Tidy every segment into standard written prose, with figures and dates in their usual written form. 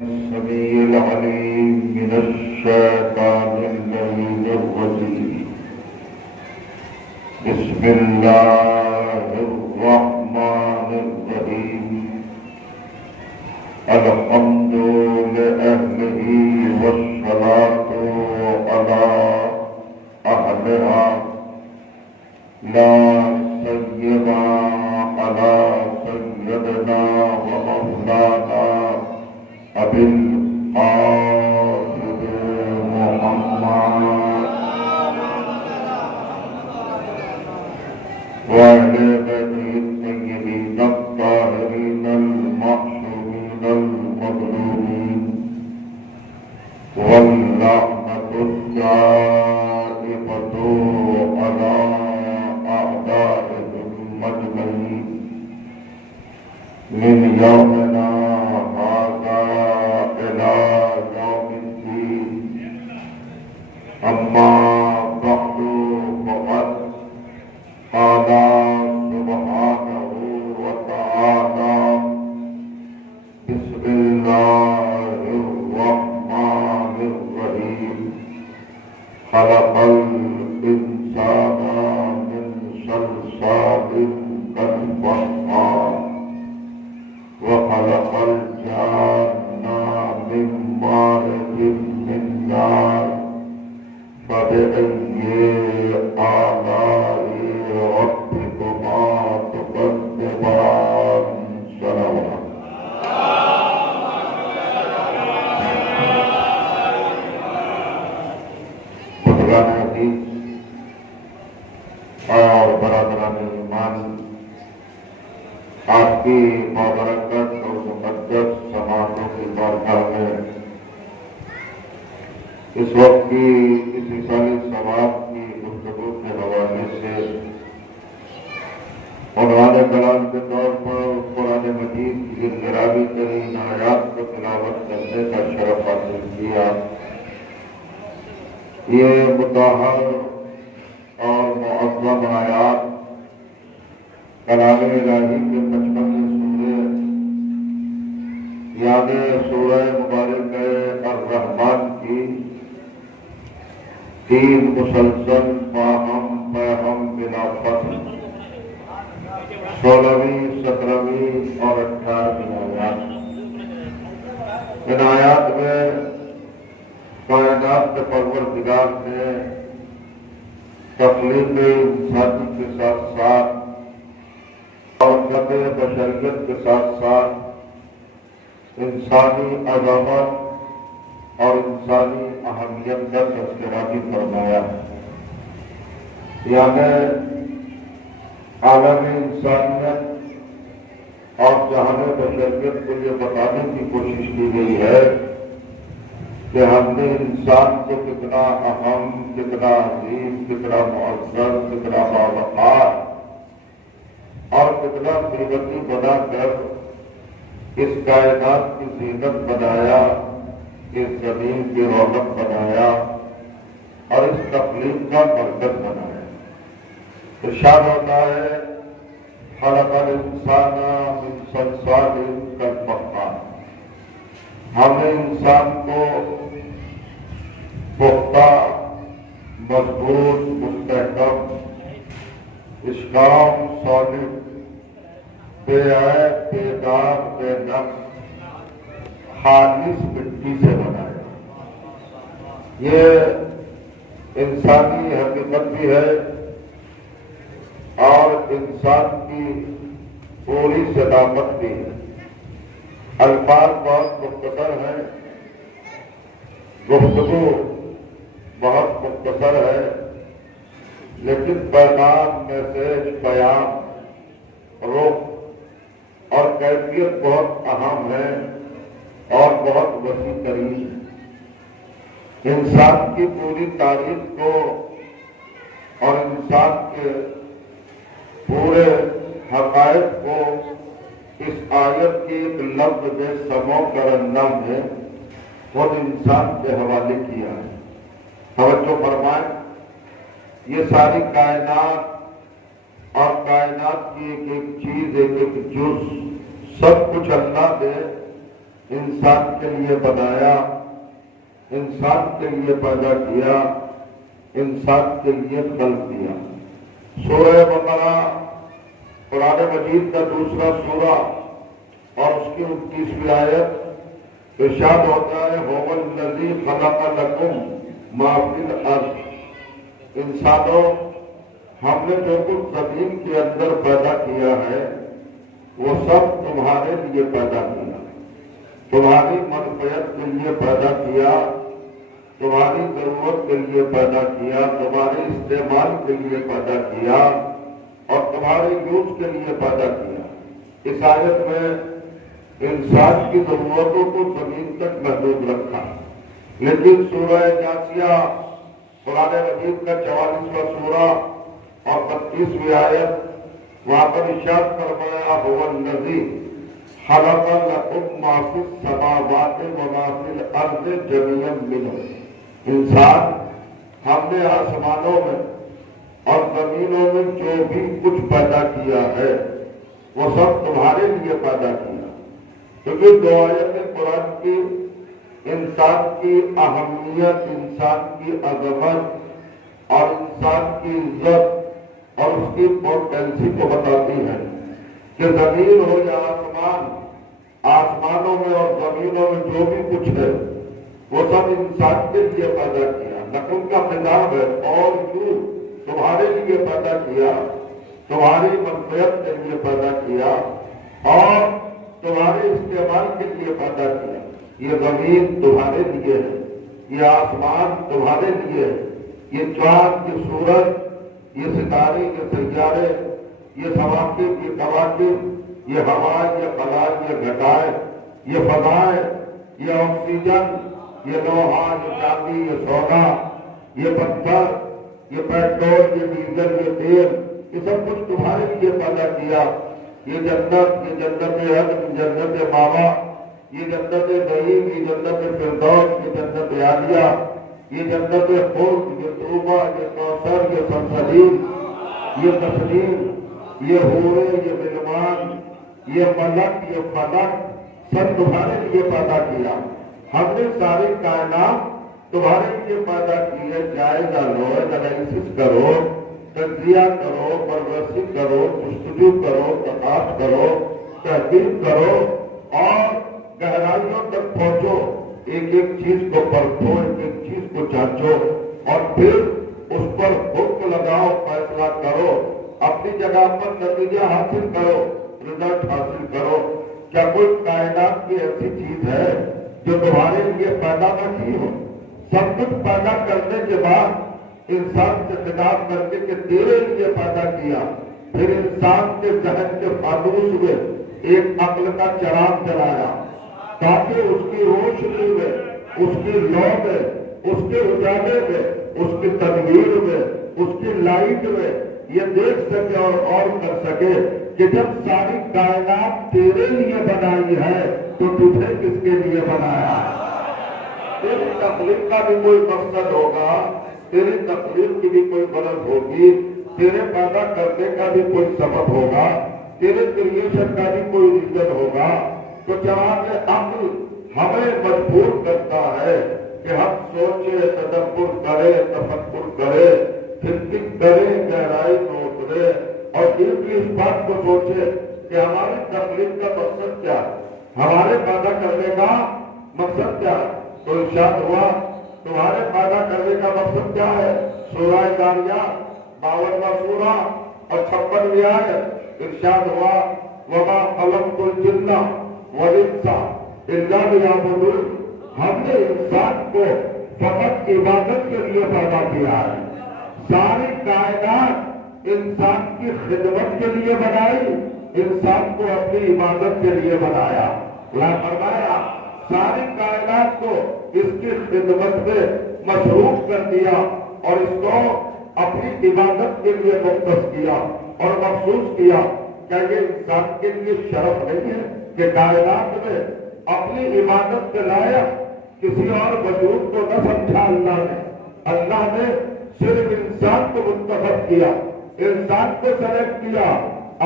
السميع العليم من الشيطان اللعين الرجيم. بسم الله الرحمن الرحيم. الحمد لأهله والصلاة على أهلها لا سيما على سيدنا ومولانا أبي القاسم محمد وعلى بني الطيبين الطاهرين المعصومين المظلومين واللعنة الدائمة على أعدائهم أجمعين من يومنا هذا إلى يوم الدين. أما بعد فقد قال سبحانه وتعالى: بسم الله الرحمن الرحيم. خلق الإنسان من صلصال كالفخار وخلق الجان من مارج من نار. فبأي آلاء ربكما تكذبان؟ صلوات. بزرگان حدیث اور برادران ایمان، آپ کی بابرکت اور مقدس سماعتوں کی بارگاہ میں اس وقت کی اس رسالہ ثواب کی گفتگو کے حوالے سے عنوان کلام کے طور پر قرآن مجید کی غرابی ترین آیات کو تلاوت کرنے کا شرف حاصل کیا. یہ مطہر اور معظم آیات کلام الہی کے 55 سورے یعنی سورہ مبارک الرحمن کی 3 مسلسل باہم بلا فصل 16ویں 17ویں اور 18ویں آیات. ان آیات میں کائنات کے پروردگار نے تخلیق انسانی کے ساتھ ساتھ اور بشریت کے ساتھ ساتھ انسانی عظمت اور انسانی اہمیت کا تذکرہ بھی فرمایا ہے. یعنی عالم انسانیت اور جہان بشریت کو یہ بتانے کی کوشش کی گئی ہے کہ ہم نے انسان کو کتنا اہم، کتنا عظیم، کتنا معزز، کتنا باوقار اور کتنا قیمتی بنا کر اس کائنات کی زینت بنایا، اس زمین کی رونق بنایا اور اس تخلیق کا مرکز بنایا. ارشاد ہوتا ہے: خلق الانسان من صلصال کالفخار. ہم نے انسان کو پختہ، مضبوط، مستحکم، اسکام، سالڈ، بے عیب، بے داغ، بے نقص، خالص مٹی سے بنایا. یہ انسانی حقیقت بھی ہے اور انسان کی پوری صداقت بھی ہے. الفاظ بہت مختصر ہیں، گفتگو بہت مختصر ہے، لیکن پیغام، میسج، پیام، رخ اور کیفیت بہت اہم ہے اور بہت وسیع ترین ہے. انسان کی پوری تاریخ کو اور انسان کے پورے حقائق کو اس آیت کے ایک لفظ میں سمو کر اللہ نے خود انسان کے حوالے کیا ہے. توجہ فرمائیں، یہ ساری کائنات اور کائنات کی ایک ایک چیز، ایک ایک جز، سب کچھ اللہ نے انسان کے لیے بنایا، انسان کے لیے پیدا کیا، انسان کے لیے خلق کیا۔ سورہ بقرہ قرآن مجید کا دوسرا سورہ اور اس کی 29ویں آیت ارشاد ہوتا ہے هو الذی خلق لکم ما فی الارض۔ انسانوں، ہم نے جو کچھ زمین کے اندر پیدا کیا ہے وہ سب تمہارے لیے پیدا کیا، تمہاری منفعت کے لیے پیدا کیا، تمہاری ضرورت کے لیے پیدا کیا، تمہارے استعمال کے لیے پیدا کیا اور تمہارے یوز کے لیے پیدا کیا۔ اس آیت میں انسان کی ضرورتوں کو زمین تک محدود رکھا، لیکن سورہ جاثیہ قرآن مجید کا 44واں سورہ اور 32ویں آیت، وہاں پر ارشاد فرمایا هو الذی خلق لکم ما فی السماوات و ما فی الارض جميعا منہ۔ انسان، ہم نے آسمانوں میں اور زمینوں میں جو بھی کچھ پیدا کیا ہے وہ سب تمہارے لیے پیدا کیا۔ کیونکہ دو آیتیں قرآن کی انسان کی اہمیت، انسان کی عظمت اور انسان کی عزت اور اس کی پوٹینسی کو بتاتی ہے کہ زمین ہو یا آسمان، آسمانوں میں اور زمینوں میں جو بھی کچھ ہے وہ سب انسان کے لیے پیدا کیا۔ نقل کا خطاب ہے اور یوں تمہارے لیے پیدا کیا، تمہاری منفعت کے لیے پیدا کیا اور تمہارے استعمال کے لیے پیدا کیا۔ یہ زمین تمہارے لیے ہے، یہ آسمان تمہارے لیے ہے، یہ چاند، یہ سورج، یہ ستارے، یہ سیارے، یہ ثواقب، یہ کواکب، یہ ہوا، یہ خلا، یہ گھٹائیں، یہ فضائیں، یہ آکسیجن، یہ لوہا، یہ چاندی، یہ سونا، یہ پتھر، یہ پیٹرول، یہ ڈیزل، یہ تیل، یہ سب کچھ تمہارے لیے پیدا کیا۔ یہ جنت، یہ جنت عدن، جنت ماوا، یہ جنت نعیم، یہ جنت فردوس، یہ جنت عالیہ، یہ جنت خلد، یہ طوبہ، یہ کوثر، یہ سلسبیل، یہ تسلیم، یہ حوریں، یہ غلمان، یہ ملک، یہ فلک، سب تمہارے لیے پیدا کیا۔ ہم نے ساری کائنات تمہارے لیے پیدا کی ہے۔ جائزہ لو، انالیسس کرو، تجزیہ کرو، بررسی کرو، جستجو کرو، تحقیق کرو، تحقیق کرو اور گہرائیوں تک پہنچو، ایک ایک چیز کو پرکھو، ایک ایک چیز کو جانچو اور پھر اس پر حکم لگاؤ، فیصلہ کرو، اپنی جگہ پر نتیجہ حاصل کرو، رزلٹ حاصل کرو۔ کیا کوئی کائنات کی ایسی چیز ہے جو تمہارے لیے پیدا نہ کی ہو؟ سب کچھ پیدا کرنے کے بعد انسان سے خطاب کر کے کہ تیرے لیے پیدا کیا، پھر انسان کے ذہن کے فانوس میں ایک عقل کا چراغ جلایا تاکہ اس کی روشنی میں، اس کی لو میں، اس کے اجالے میں، اس کی تدبیر میں، اس کی لائٹ میں یہ دیکھ سکے اور غور کر سکے کہ جب ساری کائنات تیرے لیے بنائی ہے تو تجھے کس کے لیے بنایا؟ تیری تخلیق کا بھی کوئی مقصد ہوگا، تیری تخلیق کی بھی کوئی غرض ہوگی، تیرے پیدا کرنے کا بھی کوئی سبب ہوگا، تیرے کریشن کا بھی کوئی ریزن ہوگا۔ تو جواب عقل ہمیں مجبور کرتا ہے کہ ہم سوچے، تدبر کرے، تفکر کرے، تھنکنگ کرے، گہرائی میں اترے اور ڈیپلی اس بات کو سوچے کہ ہماری تخلیق کا مقصد کیا ہے، ہمارے پیدا کرنے کا مقصد کیا ہے۔ تو ارشاد ہوا تمہارے پیدا کرنے کا مقصد کیا ہے؟ سورہ ذاریات 52واں سورہ اور 56ویں آیت ارشاد ہوا وما خلقت الجن والانس الا لیعبدون۔ ہم نے انسان کو فقط عبادت کے لیے پیدا کیا ہے۔ ساری کائنات انسان کی خدمت کے لیے بنائی، انسان کو اپنی عبادت کے لیے بنایا۔ اللہ فرمایا ساری کائنات کو اس کی خدمت میں مصروف کر دیا اور اس کو اپنی عبادت کے لیے مختص کیا اور مخصوص کیا۔ کیا یہ انسان کے لیے شرف نہیں ہے کہ کائنات میں اپنی عبادت کے لائق کسی اور وجود کو نہ سمجھا اللہ نے؟ اللہ نے صرف انسان کو منتخب کیا، انسان کو سلیکٹ کیا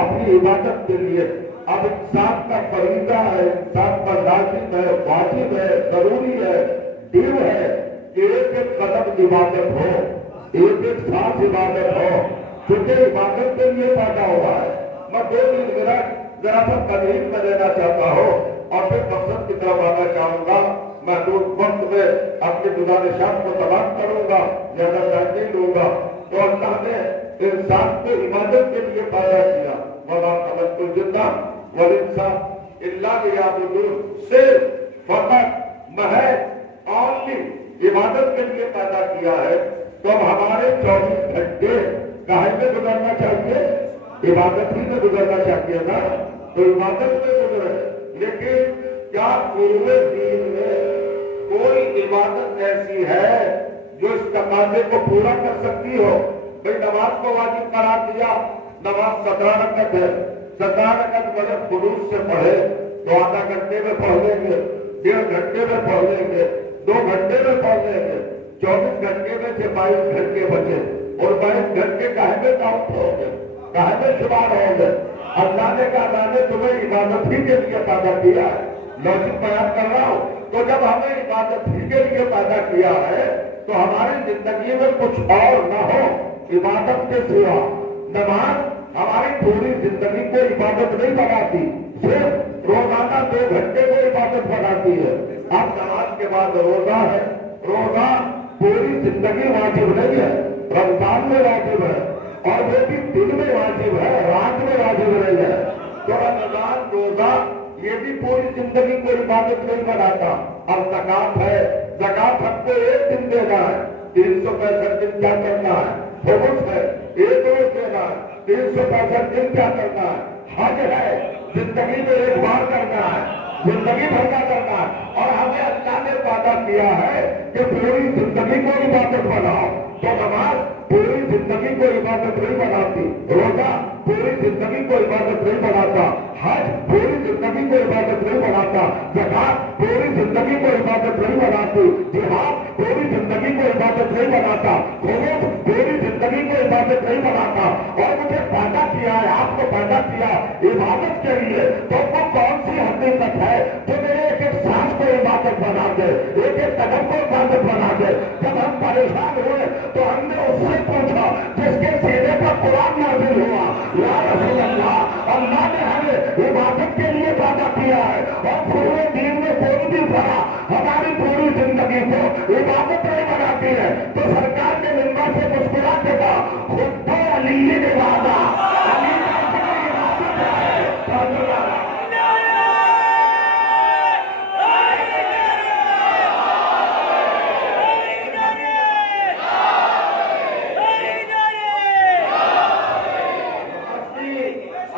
اپنی عبادت کے لیے، اب انسان کا فریضہ ہے، انسان کا لازم ہے، واجب ہے، ضروری ہے، ڈیو ہے کہ ایک ایک قدم عبادت ہو، ایک ایک سانس عبادت ہو، کیونکہ عبادت کے لیے پیدا ہوا ہے۔ میں 2 دن ذرا سا تجویز میں لینا چاہتا ہوں اور پھر مقصد کی طرف آنا چاہوں گا۔ میں دور وقت میں اپنی گزارشات کو تمام کروں گا، زیادہ ٹائم نہیں لوں گا۔ تو اللہ نے انسان کو عبادت کے لیے پیدا کیا، وَمَا خَلَقْتُ الْجِنَّ وَالْإِنسَ إِلَّا لِيَعْبُدُونِ، صرف فقط محض اونلی عبادت کے لیے پیدا کیا ہے۔ تو اب ہمارے 24 گھنٹے کہاں میں گزرنا چاہیے؟ عبادت ہی میں گزرنا چاہیے نا، تو عبادت میں گزرے۔ لیکن کیا پورے دین میں کوئی عبادت ایسی ہے جو اس تقاضے کو پورا کر سکتی ہو؟ بھئی نماز کو واجب قرار دیا، نماز 17 رکعت ہے، 17 رکعت بڑے خلوص سے پڑھے تو آدھا گھنٹے میں پڑھ لیں گے، 1.5 گھنٹے میں پڑھ لیں گے، 2 گھنٹے میں پڑھ لیں گے۔ 24 گھنٹے میں سے 22 گھنٹے بچے اور 22 گھنٹے کاہے میں کاؤنٹ ہوں گے، کاہے میں شمار ہوں گے؟ اللہ نے کہا میں نے تمہیں عبادت ہی کے لیے پیدا کیا ہے۔ لوجک بیان کر رہا ہوں، تو جب ہمیں عبادت ہی کے لیے پیدا کیا ہے تو ہماری زندگی میں کچھ اور نہ ہو عبادت کے سوا۔ نماز ہماری پوری زندگی کو عبادت نہیں بناتی، صرف روزانہ 2 گھنٹے کو عبادت بناتی ہے۔ اب نماز کے بعد روزہ ہے، روزہ پوری زندگی واجب نہیں ہے، رمضان میں واجب ہے اور وہ بھی دن میں واجب ہے، رات میں واجب نہیں ہے۔ تو رمضان روزہ یہ بھی پوری زندگی کو عبادت نہیں بناتا۔ اب زکات ہے، زکات ہم کو 1 دن دینا ہے، 365 دن کیا کرنا ہے؟ خمس ہے، 1 روز دینا ہے، 365 دن کیا کرنا ہے؟ حج ہے، زندگی میں 1 بار کرنا ہے، زندگی بھر کا کرنا ہے۔ اور ہمیں اللہ نے وعدہ کیا ہے کہ پوری زندگی کو عبادت بناؤ۔ تو نماز پوری زندگی کو عبادت نہیں بناتی، روزہ پوری زندگی کو عبادت نہیں بناتا، حج پوری زندگی کو عبادت نہیں بناتا، زکات پوری زندگی کو عبادت نہیں بناتی، جہاد پوری زندگی کو عبادت نہیں بناتا، خمس پوری زندگی کو عبادت نہیں بناتا۔ اور مجھے پیدا کیا ہے، آپ کو پیدا کیا عبادت کے لیے، تو وہ کون سی حقیقت ہے جو میرے ایک ایک سانس کو عبادت بنا دے، ایک ایک قدم کو عبادت بنا دے؟ جب ہم پریشان ہوئے تو ہم نے اس سے پوچھا جس کے سینے پر قرآن نازل ہوا، یا رسول اللہ، اللہ نے ہمیں عبادت کے لیے پیدا کیا ہے اور پورے دین میں کوئی بھی فرا ہماری پوری زندگی کو عبادت نہیں بناتی ہے۔ تو سرکار کے منبر سے مسکرا کے کہا خود تو علی نے وعدہ، علی کا عبادت ہے۔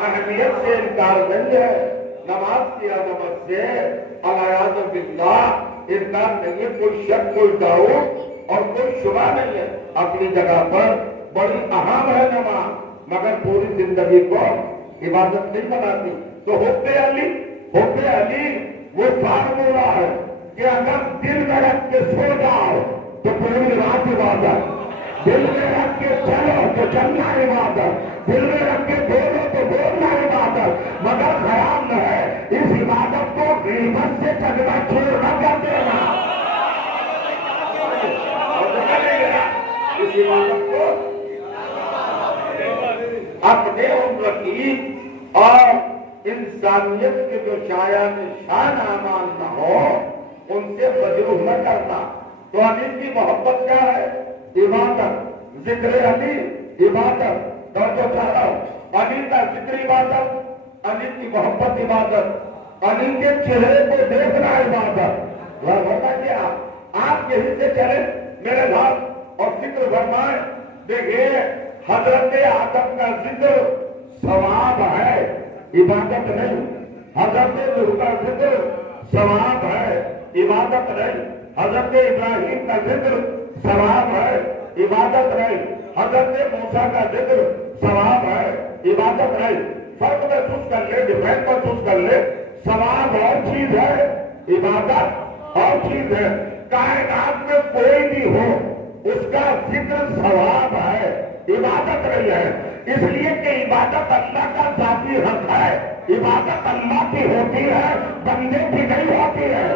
اہمیت سے انکار نہیں ہے، نماز کی عظمت سے الیاذ باللہ انکار نہیں ہے، کوئی شک، کوئی ڈاؤٹ اور کوئی شبہ نہیں ہے۔ اپنی جگہ پر بڑی اہم ہے نماز، مگر پوری زندگی کو عبادت نہیں بناتی۔ تو حب علی وہ فارمولہ ہے کہ اگر دل میں رکھ کے سو جاؤ تو پوری رات عبادت، دل میں رکھ کے چلو تو چلنا عبادت، دل میں رکھ کے بولو تو بولنا عبادت، مگر خیال ہے اس عبادت کو غیبت سے چکنا چھوڑ نہ کر دینا، اس عبادت کو اپنے رقیب اور انسانیت کے جو شایان شان اعمال نہ ہو ان سے مجروح نہ کرنا۔ تو علی کی محبت کیا ہے؟ عبادت، ذکر علی عبادت۔ توجہ چاہ رہا ہوں، علی کا ذکر عبادت، علی کی محبت عبادت، علی کے چہرے کو دیکھنا عبادت۔ ہوتا کیا آپ یہیں سے چلے میرے ساتھ اور ذکر فرمائیں۔ دیکھیے حضرت آدم کا ذکر ثواب ہے، عبادت نہیں۔ حضرت نوح کا ذکر ثواب ہے، عبادت نہیں۔ حضرت ابراہیم کا ذکر ثواب ہے، عبادت نہیں۔ حضرت موسیٰ کا ذکر ثواب ہے، عبادت نہیں۔ فرق محسوس کر لے، ڈیفرنس محسوس کر لے، ثواب اور چیز ہے، عبادت اور چیز ہے۔ کائنات میں کوئی بھی ہو اس کا ذکر ثواب ہے، عبادت نہیں ہے، اس لیے کہ عبادت اللہ کا ذاتی حق ہے۔ عبادت اللہ کی ہوتی ہے، بندے کی نہیں ہوتی ہے.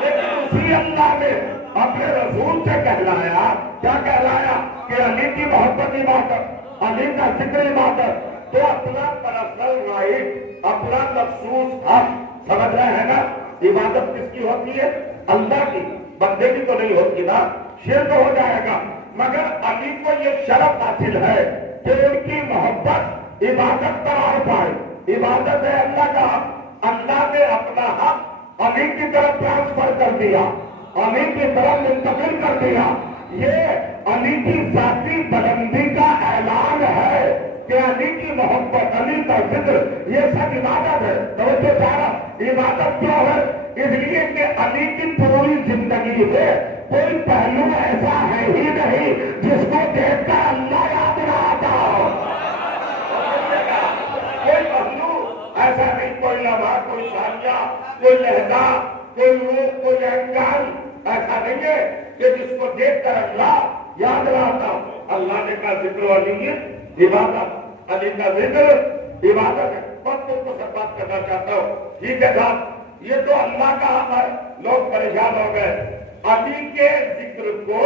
لیکن اسی اللہ نے اپنے رسول سے کہلایا، کیا کہلایا؟ کہ علی کی محبت عبادت، علی کا ذکر عبادت. تو اپنا پرسنل رائٹ، اپنا مخصوص حق، سمجھ رہے ہیں نا؟ عبادت کس کی ہوتی ہے؟ اللہ کی، بندے کی تو نہیں ہوتی نا، شرک ہو جائے گا. مگر علی کو یہ شرف حاصل ہے کہ ان کی محبت عبادت قرار پائے. عبادت ہے اللہ کا حق. اللہ نے اپنا حق علی کی طرف ٹرانسفر کر دیا، علی کی طرف منتقل کر دیا. یہ علی کی ذاتی بلندی کا اعلان ہے کہ علی کی محبت، علی کا ذکر، یہ سب عبادت ہے. توجہ چاہا، عبادت کیوں ہے؟ اس لیے کہ علی کی پوری زندگی میں کوئی پہلو ایسا ہے ہی نہیں جس کو دیکھ کر اللہ یاد نہ آتا ہو. کوئی پہلو ایسا نہیں، کوئی لمحہ، کوئی ثانیہ، کوئی لہجہ، کوئی روح، کوئی اینگل ایسا نہیں ہے کہ جس کو دیکھ کر اللہ یاد نہ آتا ہو. اللہ نے کہا ذکر علی عبادت، علی کا ذکر عبادت ہے. بس تم کو سب بات کرنا چاہتا ہوں. ٹھیک ہے صاحب، یہ تو اللہ کا حق ہے. لوگ پریشان ہو گئے، علی کے ذکر کو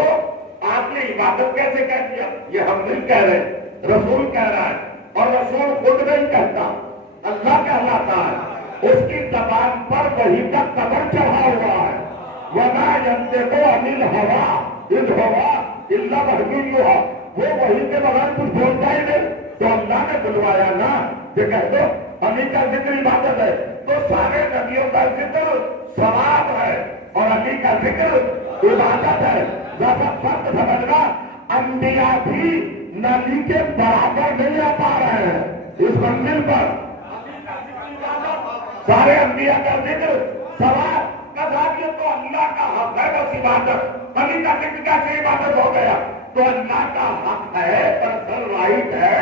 آپ نے عبادت کیسے کہہ دیا؟ یہ ہم نہیں کہہ رہے، رسول کہہ رہا ہے. اور رسول خود نہیں کہتا، اللہ کہلاتا ہے. اس کی زبان پر وحی کا قمر چڑھا ہوا ہے. وَمَا يَنطِقُ عَنِ الْهَوَىٰ إِنْ هُوَ إِلَّا وَحْيٌ يُوحَىٰ. وہ وحی کے بغیر کچھ بولتا ہی نہیں. تو اللہ نے بلوایا نا کہ کہہ دو علی کا ذکر عبادت ہے. تو سارے نبیوں کا ذکر ثواب ہے اور علی کا ذکر عبادت ہے. ذرا فرق سمجھنا، انبیاء بھی نبی کے برابر نہیں آ پا رہے ہیں اس منزل پر. سارے انبیاء کا ذکر ثواب کا ذات، یہ تو اللہ کا حق ہے بس عبادت. علی کا ذکر کیسے عبادت ہو گیا؟ تو اللہ کا حق ہے، پرسنل رائٹ ہے.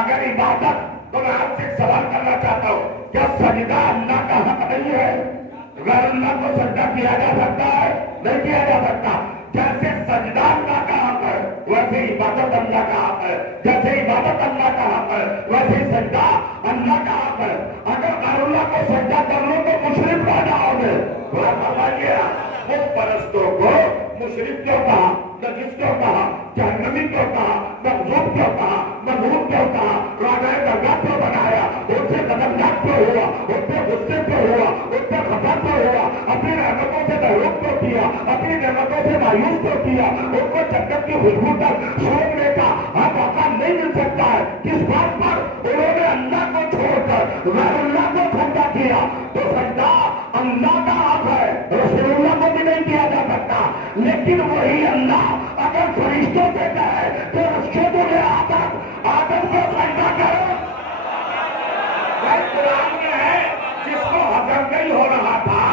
اگر عبادت، تو میں آپ سے ایک سوال کرنا چاہتا ہوں، کیا سجدہ اللہ کا حق نہیں ہے؟ غیر اللہ کو سجدہ کیا جا سکتا ہے؟ نہیں کیا جا سکتا. جیسے سجدہ اللہ کا حق ہے ویسے عبادت اللہ کا حق ہے. جیسے عبادت اللہ کا حق ہے ویسے سجدہ اللہ کا حق ہے. اگر غیر اللہ کو سجدہ کر لو تو مشرک ہو جاؤ گے. فرمائیے، وہ پرستوں کو مشرک کیوں کہا، نجس کیوں کہا، جہنمی کیوں کہا، مغضوب کیوں کہا، مغلوب کیوں کہا، راجہ درگاہ کیوں بنایا، ان سے قدمجات کیوں ہوا، ان پہ غصے کیوں ہوا، ان پہ خطا کیوں ہوا، اپنی رحمتوں سے محروم کیوں کیا، اپنی نعمتوں سے مایوس کیوں کیا، ان کو جنت کی خوشبو تک چھوڑنے کا موقع نہیں مل سکتا ہے. کس بات پر؟ انہوں نے اللہ کو چھوڑ کر غیر اللہ کو سجدہ کیا. تو سجدہ اللہ کا حق ہے، رسول اللہ کو بھی نہیں کیا جا سکتا. لیکن وہی اللہ اگر فرشتوں سے کہے تو اسجدوا لآدم، آدم کو سجدہ کرو. قرآن میں ہے، جس کو ہضم نہیں ہو رہا تھا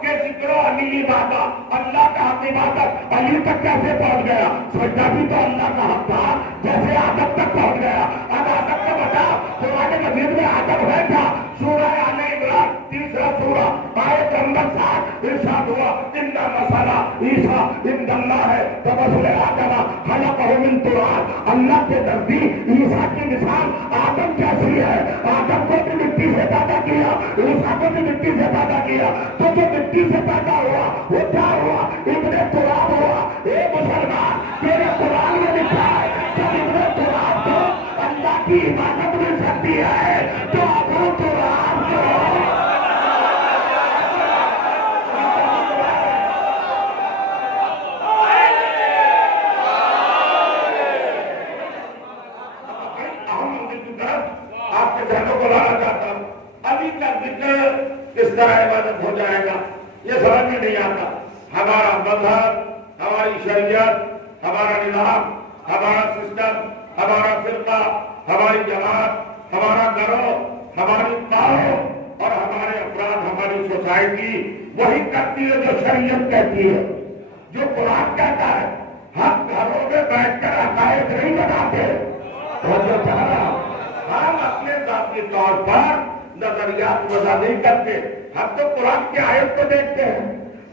کہ ذکر علی عبادت، اللہ کا حق عبادت، علی تک کیسے پہنچ گیا؟ سجدہ بھی تو اللہ کا حق تھا جیسے آدم تک پہنچ گیا. اب آدم کو بتا، قرآن مجید میں آدم ہے کیا؟ سورہ آل عمران 3 سورہ آیت نمبر 7 ارشاد ہوا، ان مسئلہ عیسیٰ عند اللہ ہے کمثل آدم خلقہ من تراب. اللہ کے نزدیک عیسیٰ کی مثال آدم جیسی ہے. آدم کو بھی مٹی سے پیدا کیا، عیسیٰ کو بھی مٹی سے پیدا کیا. تو جو مٹی سے پیدا ہوا وہ کیا ہوا؟ ابن تراب ہوا. اے مسلمان، تیرے قرآن میں لکھا ہے جب ابن تراب کو اللہ کی عبادت مل سکتی ہے تو ابو تراب کو آپ کے ذہنوں کو لانا چاہتا ہوں. علی کا ذکر کس طرح عبادت ہو جائے گا یہ سمجھ میں نہیں آتا. ہمارا مذہب، ہماری شریعت، ہمارا نظام، ہمارا سسٹم، ہمارا فرقہ، ہماری جماعت، ہمارا گروہ، ہماری قوم اور ہمارے افراد، ہماری سوسائٹی وہی کرتی ہے جو شریعت کہتی ہے، جو قرآن کہتا ہے. ہم گھروں میں بیٹھ کر عقائد نہیں بناتے. ہم اپنے ذاتی طور پر نظریات وضع نہیں کرتے. ہم تو قرآن کی آیت کو دیکھتے ہیں.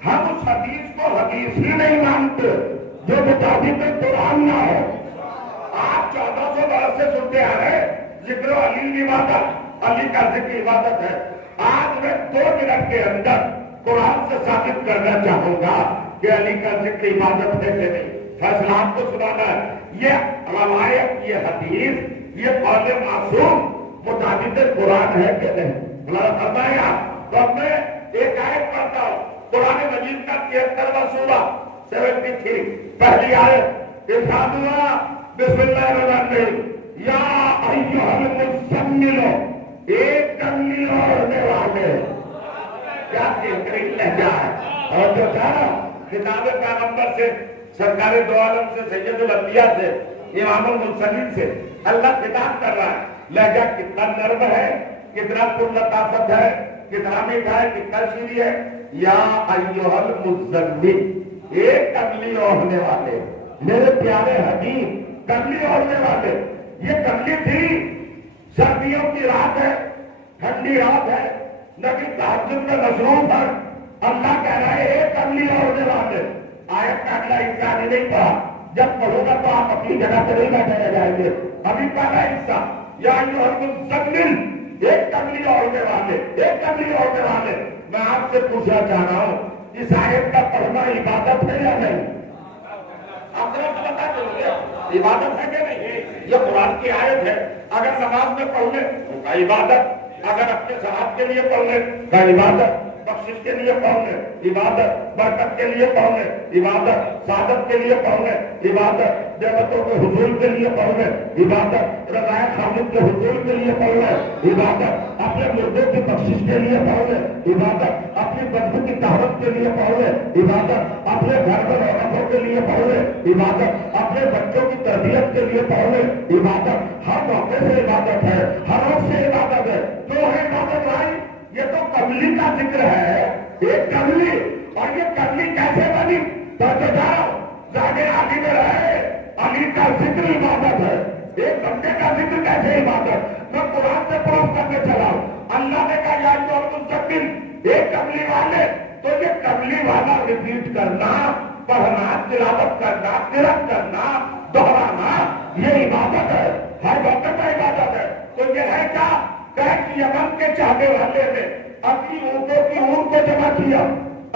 ہم اس حدیث کو حدیث ہی نہیں مانتے جو مطابق قرآن نہ ہو. آپ 1400 برس سے سنتے آ رہے ذکر علی عبادت، علی کا ذکر عبادت ہے. آج میں 2 منٹ کے اندر قرآن سے ثابت کرنا چاہوں گا کہ علی کا ذکر عبادت ہے کہ نہیں. فیصلہ آپ کو سنانا ہے. یہ روایت، یہ حدیث، یہ قول معصوم مطابق قرآن ہے کہ نہیں. اللہ فرمایا تو اب میں ایک آیت پڑھتا ہوں. قرآن مجید کا 73واں سورہ 73 پہلی آیت ارشاد ہوا بسم اللہ الرحمن الرحیم یا ایھا المزمل ایک کمی اوڑھنے والے. کیا بہترین لہجہ ہے. اور جو تھا خطاب پیغمبر سے، سرکار دو عالم سے، سید الانبیاء سے، امام المرسلین سے اللہ خطاب کر رہا ہے. لہجہ کتنا نرم ہے، کتنا پرلطافت ہے، کتنا میٹھا ہے، کتنا شیریں ہے. یا ایھا المزمل ایک کملی اوڑھنے والے. میرے پیارے حبیب کملی اوڑھنے والے. یہ کملی تھی، سردیوں کی رات ہے، ٹھنڈی رات ہے، نبی تہجد میں مصروف ہے. اللہ کہہ رہا ہے ایک کملی اوڑھنے والے. آیت کا اگلا حصہ نہیں پڑھا. جب پڑھو گا تو آپ اپنی جگہ پہ نہیں بیٹھے رہ جائیں گے. ابھی پہلا حصہ یا ایھا المزمل ایک کملی اوڑھنے والے، ایک کملی اوڑھنے والے. میں آپ سے پوچھنا چاہ رہا ہوں اس آیت کا پڑھنا عبادت ہے یا نہیں؟ آپ ذرا بتا دیجیے عبادت ہے کہ نہیں. یہ قرآن کی آیت ہے. اگر نماز میں پڑھ لیں تو کا عبادت، اگر اپنے ثواب کے لیے پڑھ لیں کا عبادت، بخشش کے لیے پڑھ لیں عبادت، برکت کے لیے پڑھ لیں عبادت، سعادت کے لیے پڑھ لیں عبادت، نعمتوں کے حصول کے لیے پڑھ لیں عبادت، رضائے خالق کے حصول کے لیے پڑھ لیں عبادت، اپنے مردوں کی بخشش کے لیے پڑھ لیں عبادت، اپنی بچوں کی طاقت کے لیے پڑھ لیں عبادت، اپنے گھر میں رونقوں کے لیے پڑھ لیں عبادت، اپنے بچوں کی تربیت کے لیے پڑھ لیں عبادت. ہر موقع سے عبادت ہے، ہر وقت سے عبادت ہے. جو ہے عبادت بھائی یہ تو کملی کا ذکر ہے. ایک کملی. اور یہ کملی کیسے بنی؟ تو جاؤ زاہد علی میں رہے. علی کا ذکر عبادت ہے. ایک بندے کا ذکر کیسے عبادت؟ میں قرآن سے پروف کرنے چلا ہوں. اللہ نے کہا یا ایھا المزمل ایک کملی والے. تو یہ کملی والا ریپیٹ کرنا، پڑھنا، تلاوت کرنا، قرأت کرنا، دہرانا، یہ عبادت ہے. ہر وقت کا عبادت ہے. تو یہ ہے کیا کہ یمن کے چاہنے والے نے اپنی اونٹوں کی اون کو جمع کیا،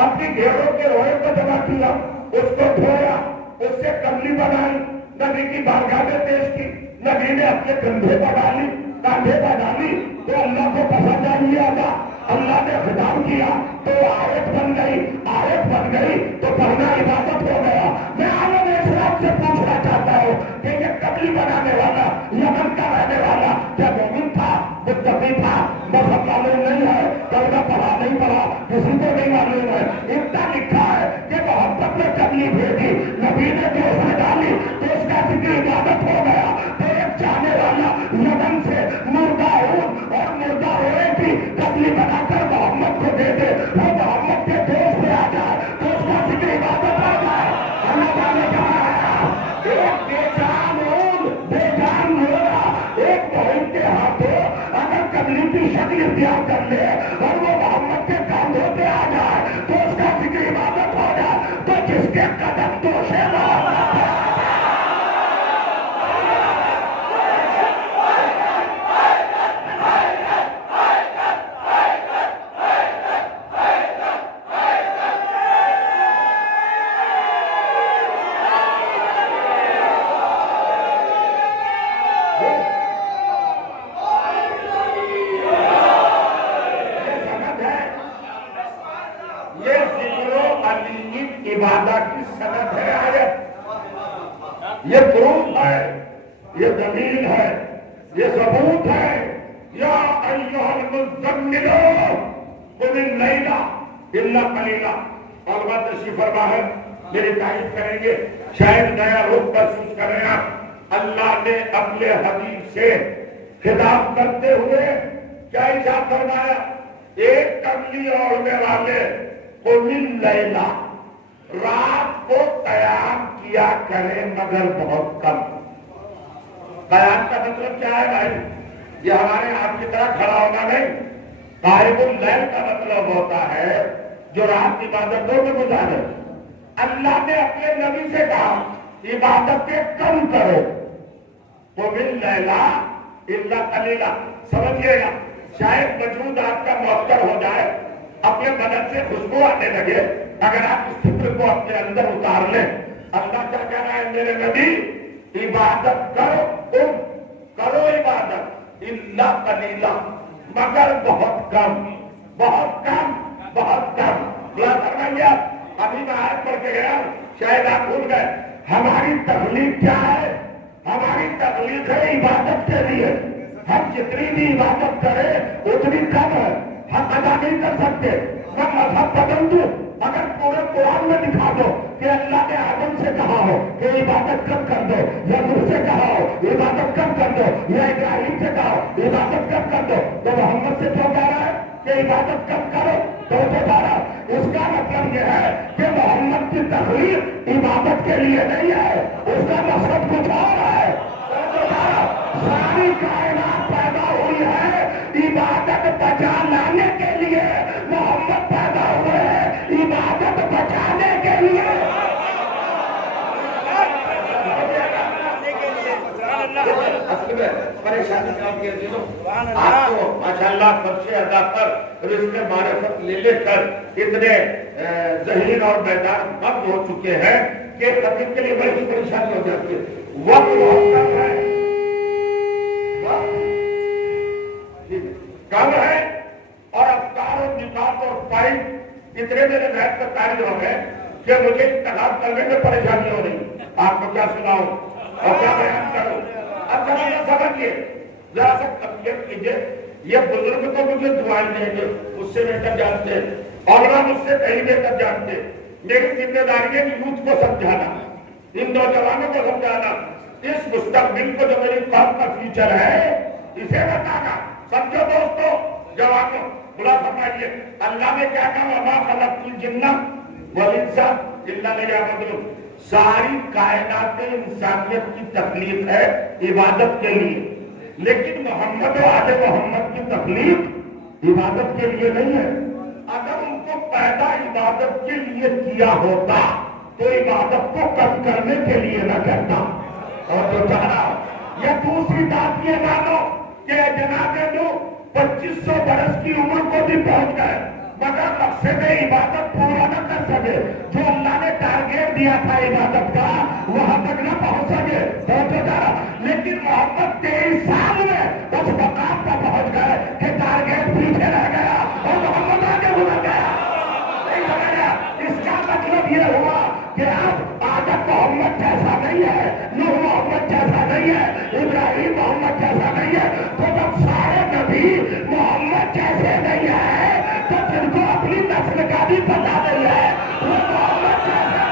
اپنی بھیڑوں کے روئے کو جمع کیا، اس کو دھویا، اس سے کملی بنائی، نبی کی بارگاہ میں پیش کی. نبی نے اپنے کندھے پر ڈالی، کاندھے پر ڈالی تو اللہ کو پسند آ گیا تھا. اللہ نے خطاب کیا تو آیت بن گئی. آیت بن گئی تو پڑھنا عبادت ہو گیا. میں عالم اسلام سے پوچھنا چاہتا ہوں کہ یہ کملی بنانے والا، یمن کا رہنے والا کیا مومن تھا، متقی تھا؟ مذہب معلوم نہیں ہے، کلمہ پڑھا نہیں پڑھا کسی کو نہیں معلوم ہے. اتنا لکھا ہے کہ محبت میں کملی بھیجی، نبی نے جو اس میں ڈالی تو اس کا ذکر عبادت ہو گیا. تو ایک چاہنے والا یمن سے مردہ اون اور مردہ روئے کی کملی بنا کر محمد کو دے دے، وہ محمد کے دوست پہ آ جائے تو اس کا ذکر عبادت ہو جائے. اللہ تعالیٰ نے کہا ہے ایک بے جان اون، بے جان مردہ ایک بہن کے ہاتھوں اگر کملی کی شکل اختیار کر لے اور وہ محمد کے کاندھوں پہ آ جائے تو اس کا ذکر عبادت ہو جائے. تو جس کے قدم دوش ہے عبادت کی سند ہے. آیت یہ پروف ہے، یہ دلیل ہے، یہ ثبوت ہے. یا ایھا المزمل قم اللیل الا قلیلا. علماء تشریف فرما ہے، میری تعریف کریں گے، شاید نیا رخ محسوس کر رہے ہیں. اللہ نے اپنے حبیب سے خطاب کرتے ہوئے کیا ارشاد فرمایا؟ ایک کملی اوڑھنے والے قم اللیل، رات کو قیام کیا کرے مگر بہت کم. قیام کا مطلب کیا ہے بھائی؟ یہ ہمارے آپ کی طرح کھڑا ہونا نہیں. قائم اللیل کا مطلب ہوتا ہے جو رات عبادتوں میں گزارے. اللہ نے اپنے نبی سے کہا عبادت کے کم کرو. قم اللیل الا قلیلا. سمجھیے گا شاید وجود آپ کا معطر ہو جائے، اپنے بدن سے خوشبو آنے لگے، اگر آپ اس فکر کو اپنے اندر اتار لیں، اللہ کیا کہہ رہا ہے میرے نبی، عبادت کرو عبادت، الا قلیلا، مگر بہت کم، بہت کم، بہت کم۔ کیا فرمائیے آپ؟ ابھی میں آیت پڑھ کے گیا، شاید آپ بھول گئے، ہماری تخلیق کیا ہے؟ ہماری تخلیق ہے عبادت کے لیے۔ ہم جتنی بھی عبادت کریں اتنی کم ہے، ہم ادا نہیں کر سکتے۔ میں مذہب بدل دوں، اگر پورے قرآن میں دکھا دو کہ اللہ نے آدم سے کہا ہو کہ عبادت کم کر دو، یا نوح سے کہا ہو عبادت کم کر دو، یا ابراہیم سے کہا ہو عبادت کم کر دو، تو محمد سے کیوں کہہ رہا ہے کہ عبادت کم کرو؟ تو اس کا مطلب یہ ہے کہ محمد کی تخلیق عبادت کے لیے نہیں ہے، اس کا مقصد کچھ اور ہے۔ ساری کائنات پیدا ہوئی ہے عبادت بچا لانے کے لیے، محمد پیدا ہوئے ہیں عبادت بچانے کے لیے۔ اصل میں پریشانی کام کی چیزوں آپ کو ماشاءاللہ فرش ادا پر رزق معرفت لے لے کر اتنے ذہین اور بیدار مرد ہو چکے ہیں کہ خطیب کے لیے بڑی پریشانی ہو جاتی ہے۔ وقت بہت کم ہے، کم ہے، اور افکار اور نکات اور فائل اتنے میرے ذہن پر طارد ہو گئے کہ مجھے انتخاب کرنے میں پریشانی ہو رہی۔ آپ کو کیا سناؤں اور کیا بیان کروں؟ اب ذرا سمجھیے، ذرا سا تقویت کیجیے۔ یہ بزرگ تو مجھے دعائیں دیں گے، اس سے بہتر جانتے ہیں، اور نہ مجھ سے کہیں بہتر جانتے ہیں۔ میری ذمہ داری ہے کہ یوتھ کو سمجھانا، ان نوجوانوں کو سمجھانا، اس مستقبل کو جو میری قوم کا فیوچر ہے اسے بتانا۔ سمجھو دوستو، جوانوں، بلا فرمائیے، اللہ نے کیا کہا؟ وما خلقت الجن والانس الا لیعبدون۔ ساری کائنات انسانیت کی تخلیق ہے عبادت کے لیے، لیکن محمد و آل محمد کی تخلیق عبادت کے لیے نہیں ہے۔ اگر ان کو پیدا عبادت کے لیے کیا ہوتا تو عبادت کو کم کرنے کے لیے نہ کرتا۔ اور جو چاہا یہ دوسری بات یہ مانو کہ جناب نوح 2500 برس کی عمر کو بھی پہنچ گئے مگر مقصد عبادت پورا نہ کر سکے، جو اللہ نے ٹارگیٹ دیا تھا عبادت کا وہاں تک نہ پہنچ سکے، پہنچے گا۔ لیکن محمد 23 سال میں اس مقام پر پہنچ گئے کہ ٹارگیٹ پیچھے رہ گیا اور محمد آگے گزر گیا۔ اس کا مطلب یہ ہوا کہ اب آدم محمد جیسا نہیں ہے، نوح محمد جیسا نہیں ہے، ابراہیم محمد جیسا نہیں ہے، تو جب سارے نبی محمد جیسے نہیں ہے تو جن کو اپنی نسل کا بھی پتا نہیں ہے وہ محمد جیسے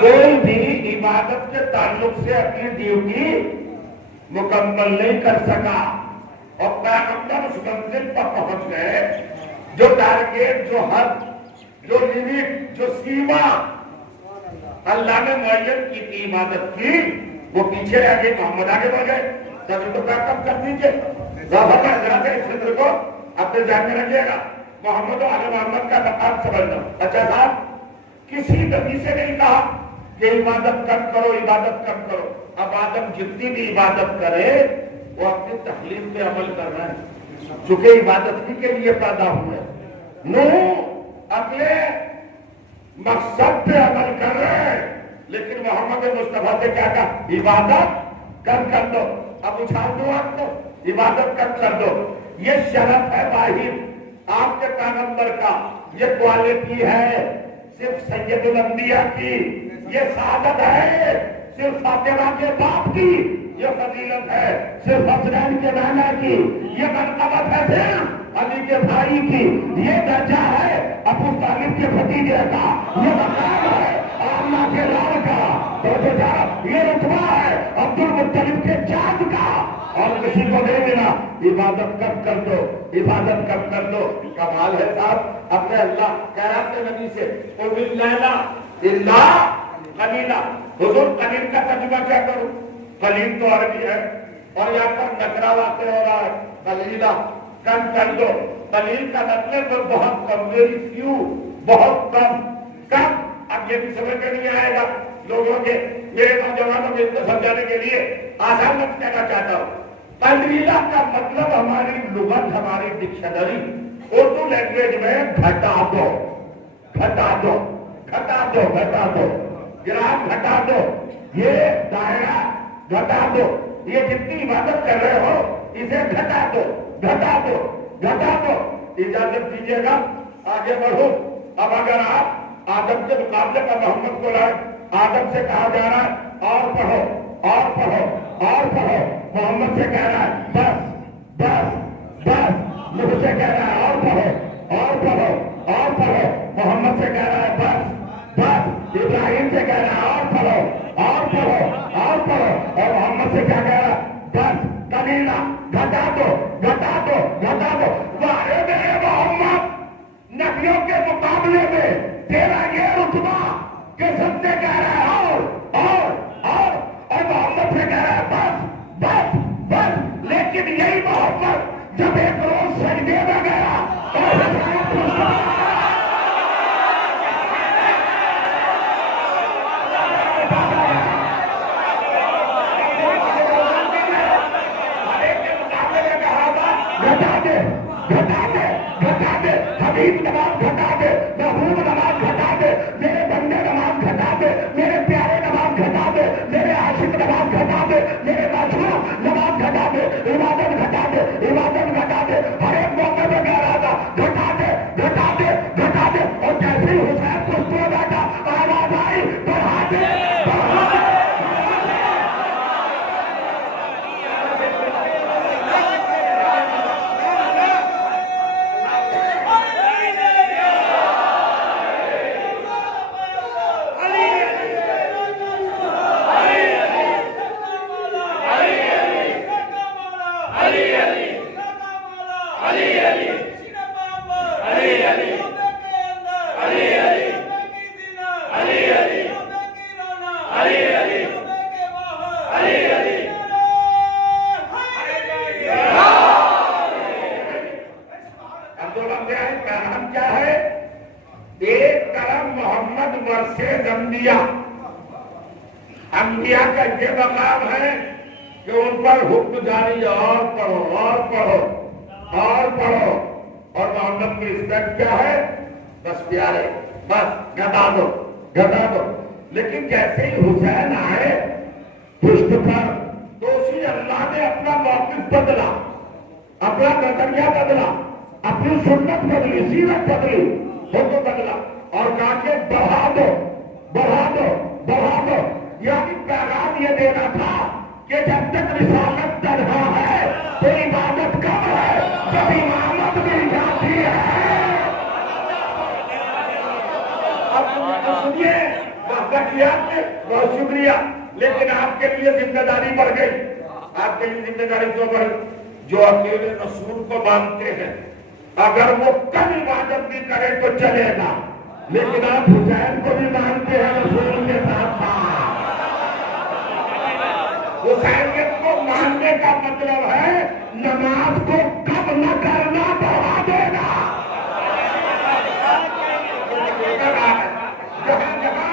کوئی بھی عبادت کے تعلق سے اپنی ڈیوٹی مکمل نہیں کر سکا، اور پیغمبر اس منزل پر پہنچ گئے جو ٹارگیٹ، جو حد، جو لمٹ، جو سیما اللہ نے معین کی تھی عبادت کی، وہ پیچھے رہ گئی، محمد آگے بڑھ گئے۔ تبھی تو بیک اپ کر دیجیے، ذرا سے اس فکر کو اپنے ذہن میں رکھیے گا۔ محمد و آل محمد کا مقام سمجھنا۔ اچھا صاحب، کسی نبی سے نہیں کہا کہ عبادت کم کرو، عبادت کم کرو۔ اب آدم جتنی بھی عبادت کرے وہ اپنی تخلیق پہ عمل کر رہا ہے، چونکہ عبادت ہی کے لیے پیدا ہوئے۔ نوح اپنے مقصد پہ عمل کر رہے ہیں، لیکن محمد مصطفیٰ سے کیا کہا؟ عبادت کم کر دو۔ اب اچھال دو آپ کو، عبادت کم کر دو۔ یہ شرف ہے واحد آپ کے پیغمبر کا، یہ کوالٹی ہے صرف سید الانبیاء کی، یہ سعادت ہے صرف فاطمہ کے باپ کی، یہ فضیلت ہے صرف حسنین کے نانا کی، یہ مرتبت ہے صرف علی کے بھائی کی، یہ درجہ ہے ابو طالب کے بھتیجے کا، یہ مقام ہے آمنہ کے لال کا، یہ رتبہ ہے عبد المطلب کے چاند کا، اور کسی کو نہیں ملا۔ عبادت کم کر دو، عبادت کم کر دو۔ کمال ہے صاحب، اپنے اللہ کہہ رہا تھے نبی سے قُمِ اللَّيْلَ إِلَّا قَلِيلًا، حضور قلیل کا ترجمہ کیا کروں؟ قلیل تو عربی ہے اور یہاں پر نکرا واقع ہو رہا ہے، قلیلہ کم کر دو. قلیل کا مطلب بہت کم، ویری فیو، بہت کم. کم اب یہ بھی سمجھ میں نہیں آئے گا لوگوں کے، میرے نوجوانوں کو ان کو سمجھانے کے لیے آسان لفظ کہنا چاہتا ہوں. قلیلہ کا مطلب ہماری لغت، ہماری ڈکشنری اردو لینگویج میں گھٹا دو، گھٹا دو، گھٹا دو، گھٹا دو، گراف گھٹا دو، یہ دائرہ گھٹا دو، یہ جتنی عبادت کر رہے ہو اسے گھٹا دو، گھٹا دو، گھٹا دو. اجازت دیجیے گا آگے بڑھو. اب اگر آپ آدم کے مقابلے کا محمد کو لائیں، آدم سے کہا جا رہا ہے اور پڑھو، اور پڑھو، اور پڑھو. محمد سے کہہ رہا ہے بس بس بس. مجھ سے کہہ رہا ہے اور پڑھو، اور پڑھو، اور پڑھو. محمد سے کہہ رہا ہے بس بس. ابراہیم سے کہہ رہا ہے اور پڑھو، اور پڑھو، اور پڑھو. اور محمد سے کیا کہہ رہا ہے؟ بس. قلیلہ گھٹا دو، گھٹا دو، گھٹا دو. وارے میرے محمد، نبیوں کے مقابلے میں تیرا یہ رتبہ کہ سب سے کہہ رہا ہے اور محمد سے کہہ رہا ہے بس بس بس. لیکن یہی محمد جب ایک روز سجدے میں گیا حبیب نماز گھٹا دے، محبوب نماز گھٹا دے، میرے بندے نماز گھٹا دے، میرے پیارے نماز گھٹا دے، میرے عاشق نماز گھٹا دے، میرے مشہور نماز گھٹا دے، عبادت گھٹا دے، عبادت گھٹا دے. ہر ایک موقع پہ کہہ رہا تھا گھٹا دے، گھٹا دے، گھٹا دے. اور جیسے ہی حسین کچھ تو بیٹھا آواز آئی بڑھا دے، بڑھا دے. انبیاء کا یہ مقام ہے کہ ان پر حکم جاری اور پڑھو، اور پڑھو، اور پڑھو. اور محمد کی اسپیکٹ کیا ہے؟ بس پیارے، بس گھٹا دو، گھٹا دو. لیکن جیسے ہی حسین آئے پشت پر تو اسی اللہ نے اپنا موقف بدلا، اپنا نظریہ بدلا، اپنی سنت بدلی، سیرت بدلی، حکم بدلا اور کہا کہ بڑھا دو، بڑھا دو، بڑھا دو. یعنی پیغام یہ دینا تھا کہ جب تک رسالت تنہا ہے تو عبادت کم ہے، جب امامت مل جاتی ہے. اب سنیے وقتیات میں بہت شکریہ، لیکن آپ کے لیے ذمہ داری بڑھ گئی. آپ کے لیے ذمہ داری تو بڑھ، جو اکیلے رسول کو مانتے ہیں اگر وہ کم عبادت بھی کرے تو چلے گا، لیکن آپ حسین کو بھی مانتے ہیں رسول کے ساتھ ساتھ. حسینیت کو ماننے کا مطلب ہے نماز کو کم نہ کرنا، بڑھا دینا. جہاں جہاں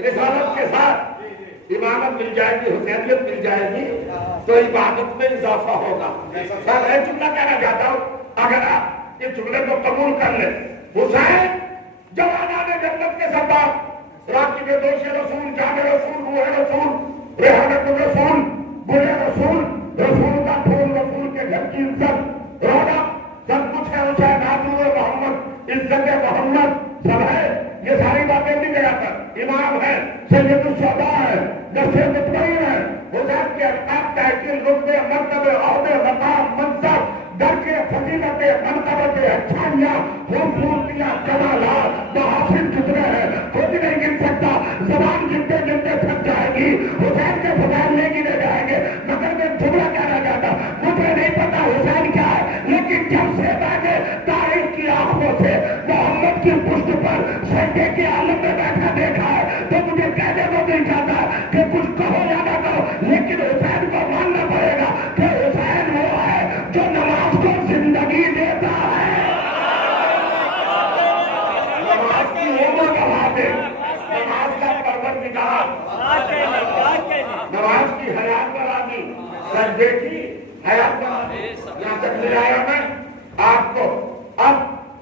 رسالت کے ساتھ امامت مل جائے گی، حسینیت مل جائے گی تو عبادت میں اضافہ ہوگا. میں جملہ کہنا چاہتا ہوں، اگر آپ اس جملے کو قبول کر لیں، حسین جوانان جنت کے سردار، راکب دوش رسول، جامع رسول، روح رسول، ریحانت الرسول، بلے رسول، رسول کا پھول، رسول کے گھر کی عزت، رونق، سب کچھ ہے حسین. آبرو محمد، عزت محمد سب ہے. یہ ساری باتیں بھی لے کر امام ہے، سید الشہداء ہے، نصر مطمئن ہے. حسین کے احکام، تحقیق، رتبے، مرتبے، عہدے، مقام، منصب، درجے، فضیلتیں، منقبتیں، اچھائیاں، خوبصورتیاں، کمالات، محاسن کتنے ہیں خود نہیں گن سکتا. زبان گنتے گنتے تھک جائے گی. حسین کے فضائل نہیں گنے جائیں گے. مگر میں جملہ کہنا چاہتا، مجھے نہیں پتا حسین کیا ہے، لیکن جب سے میں نے تاریخ کی آنکھوں سے محمد کی پشت پر سجدے کے عالم میں بیٹھا دیکھا ہے تو مجھے کہنے کو نہیں چاہتا گواہی دیتا ہے. نماز کی عمر گواہ دے. نماز کا پروردگار نماز کی حیات بنا دی. سجدے کی حیات بنا دی. یہاں تک لے آیا میں آپ کو. اب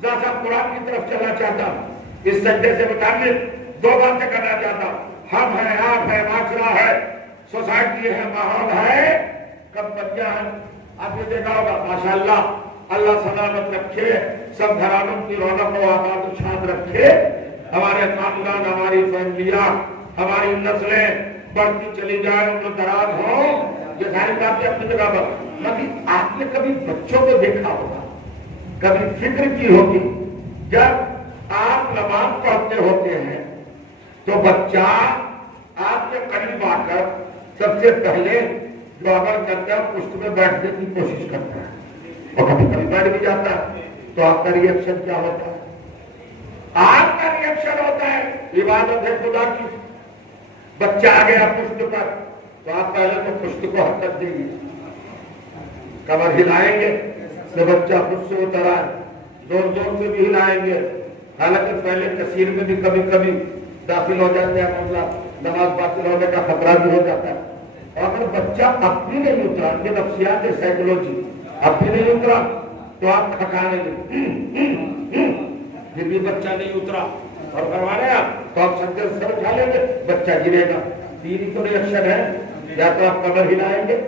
ذرا قرآن کی طرف چلنا چاہتا ہوں. اس سجدے سے متعلق دو باتیں کرنا چاہتا ہوں. ہم ہیں, آپ ہے, معاشرہ ہے, سوسائٹی ہے, ماحول ہے, کمپنیاں ہیں. آپ نے دیکھا ہوگا ماشاءاللہ, اللہ سلامت رکھے, سب گھرانوں کی رونق و آباد و شاد رکھے. ہمارے خاندان, ہماری فیملیاں, ہماری نسلیں بڑھتی چلی جائیں, ان کو دراز ہوں. یہ ساری باتیں اپنی جگہ پر. لیکن آپ نے کبھی بچوں کو دیکھا ہوگا, کبھی فکر کی ہوگی, جب آپ نماز پڑھتے ہوتے ہیں تو بچہ آپ کے قریب آ کر سب سے پہلے جو عمل کرتا ہے پشت میں بیٹھنے کی کوشش کرتا ہے, اور کبھی کبھی بیٹھ بھی جاتا ہے. تو آپ کا ری ایکشن کیا ہوتا ہے؟ آپ کا ری ایکشن ہوتا ہے عبادت ہے خدا کی. بچہ آ گیا پشت پر تو آپ پہلے تو پشت کو حرکت دیں گے, کمر ہلائیں گے تو بچہ خود سے اتر آئے, زور زور سے بھی ہلائیں گے. حالانکہ پہلے کثیر میں بھی کبھی کبھی داخل ہو جاتے ہیں معاملہ, نماز باطل ہونے کا خطرہ بھی ہو جاتا ہے. اور اگر بچہ اپنی نہیں اترا, یہ نفسیات ہے, سائیکولوجی, اپنی نہیں اترا تو آپ کھٹانے لیں, پھر بھی بچہ نہیں اترا اور کروا رہے آپ تو آپ سجدے سے سر اٹھا لیں گے, بچہ گرے گا. تین ہی تو ریئیکشن ہے, یا تو آپ کمر ہلائیں گے,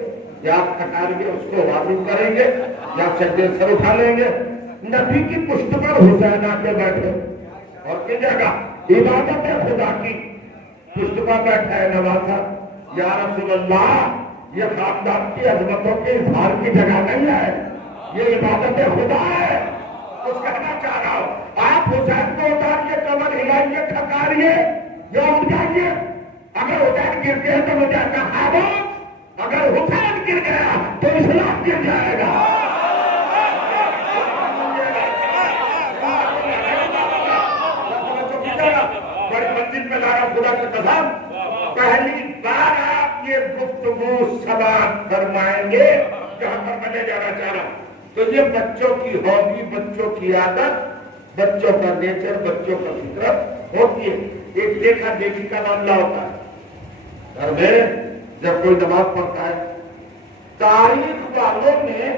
یا آپ کھٹائیں گے, اس کو واضح کریں گے, یا آپ سجدے سے سر اٹھا لیں گے. نبی کی پشت پر حسین آ کے بیٹھے اور کی جگہ عبادت ہے خدا کی, پشت پر بیٹھا ہے نوازا. یا رسول اللہ, یہ خاندان کی عظمتوں کے اظہار کی جگہ نہیں ہے, یہ عبادت خدا ہے. کچھ کہنا چاہ رہا ہوں, آپ حسین کو اتاریے, کمر ہلائیے, کھکاریے یا اٹھ جائیے. اگر حسین گر گئے تو مجھے کہا دو, اگر حسین گر گیا تو اسلام گر جائے گا. بڑی منزل میں لایا خدا کی قسم, پہلی بار آپ یہ گفتگو سماعت فرمائیں گے جہاں پر میں لے جانا چاہ رہا ہوں. تو یہ بچوں کی ہابی, بچوں کی عادت, بچوں کا نیچر, بچوں کا فطرت ہوتی ہے. ایک دیکھا دیکھی کا معاملہ ہوتا ہے. گھر میں جب کوئی نماز پڑھتا ہے, تاریخ والوں نے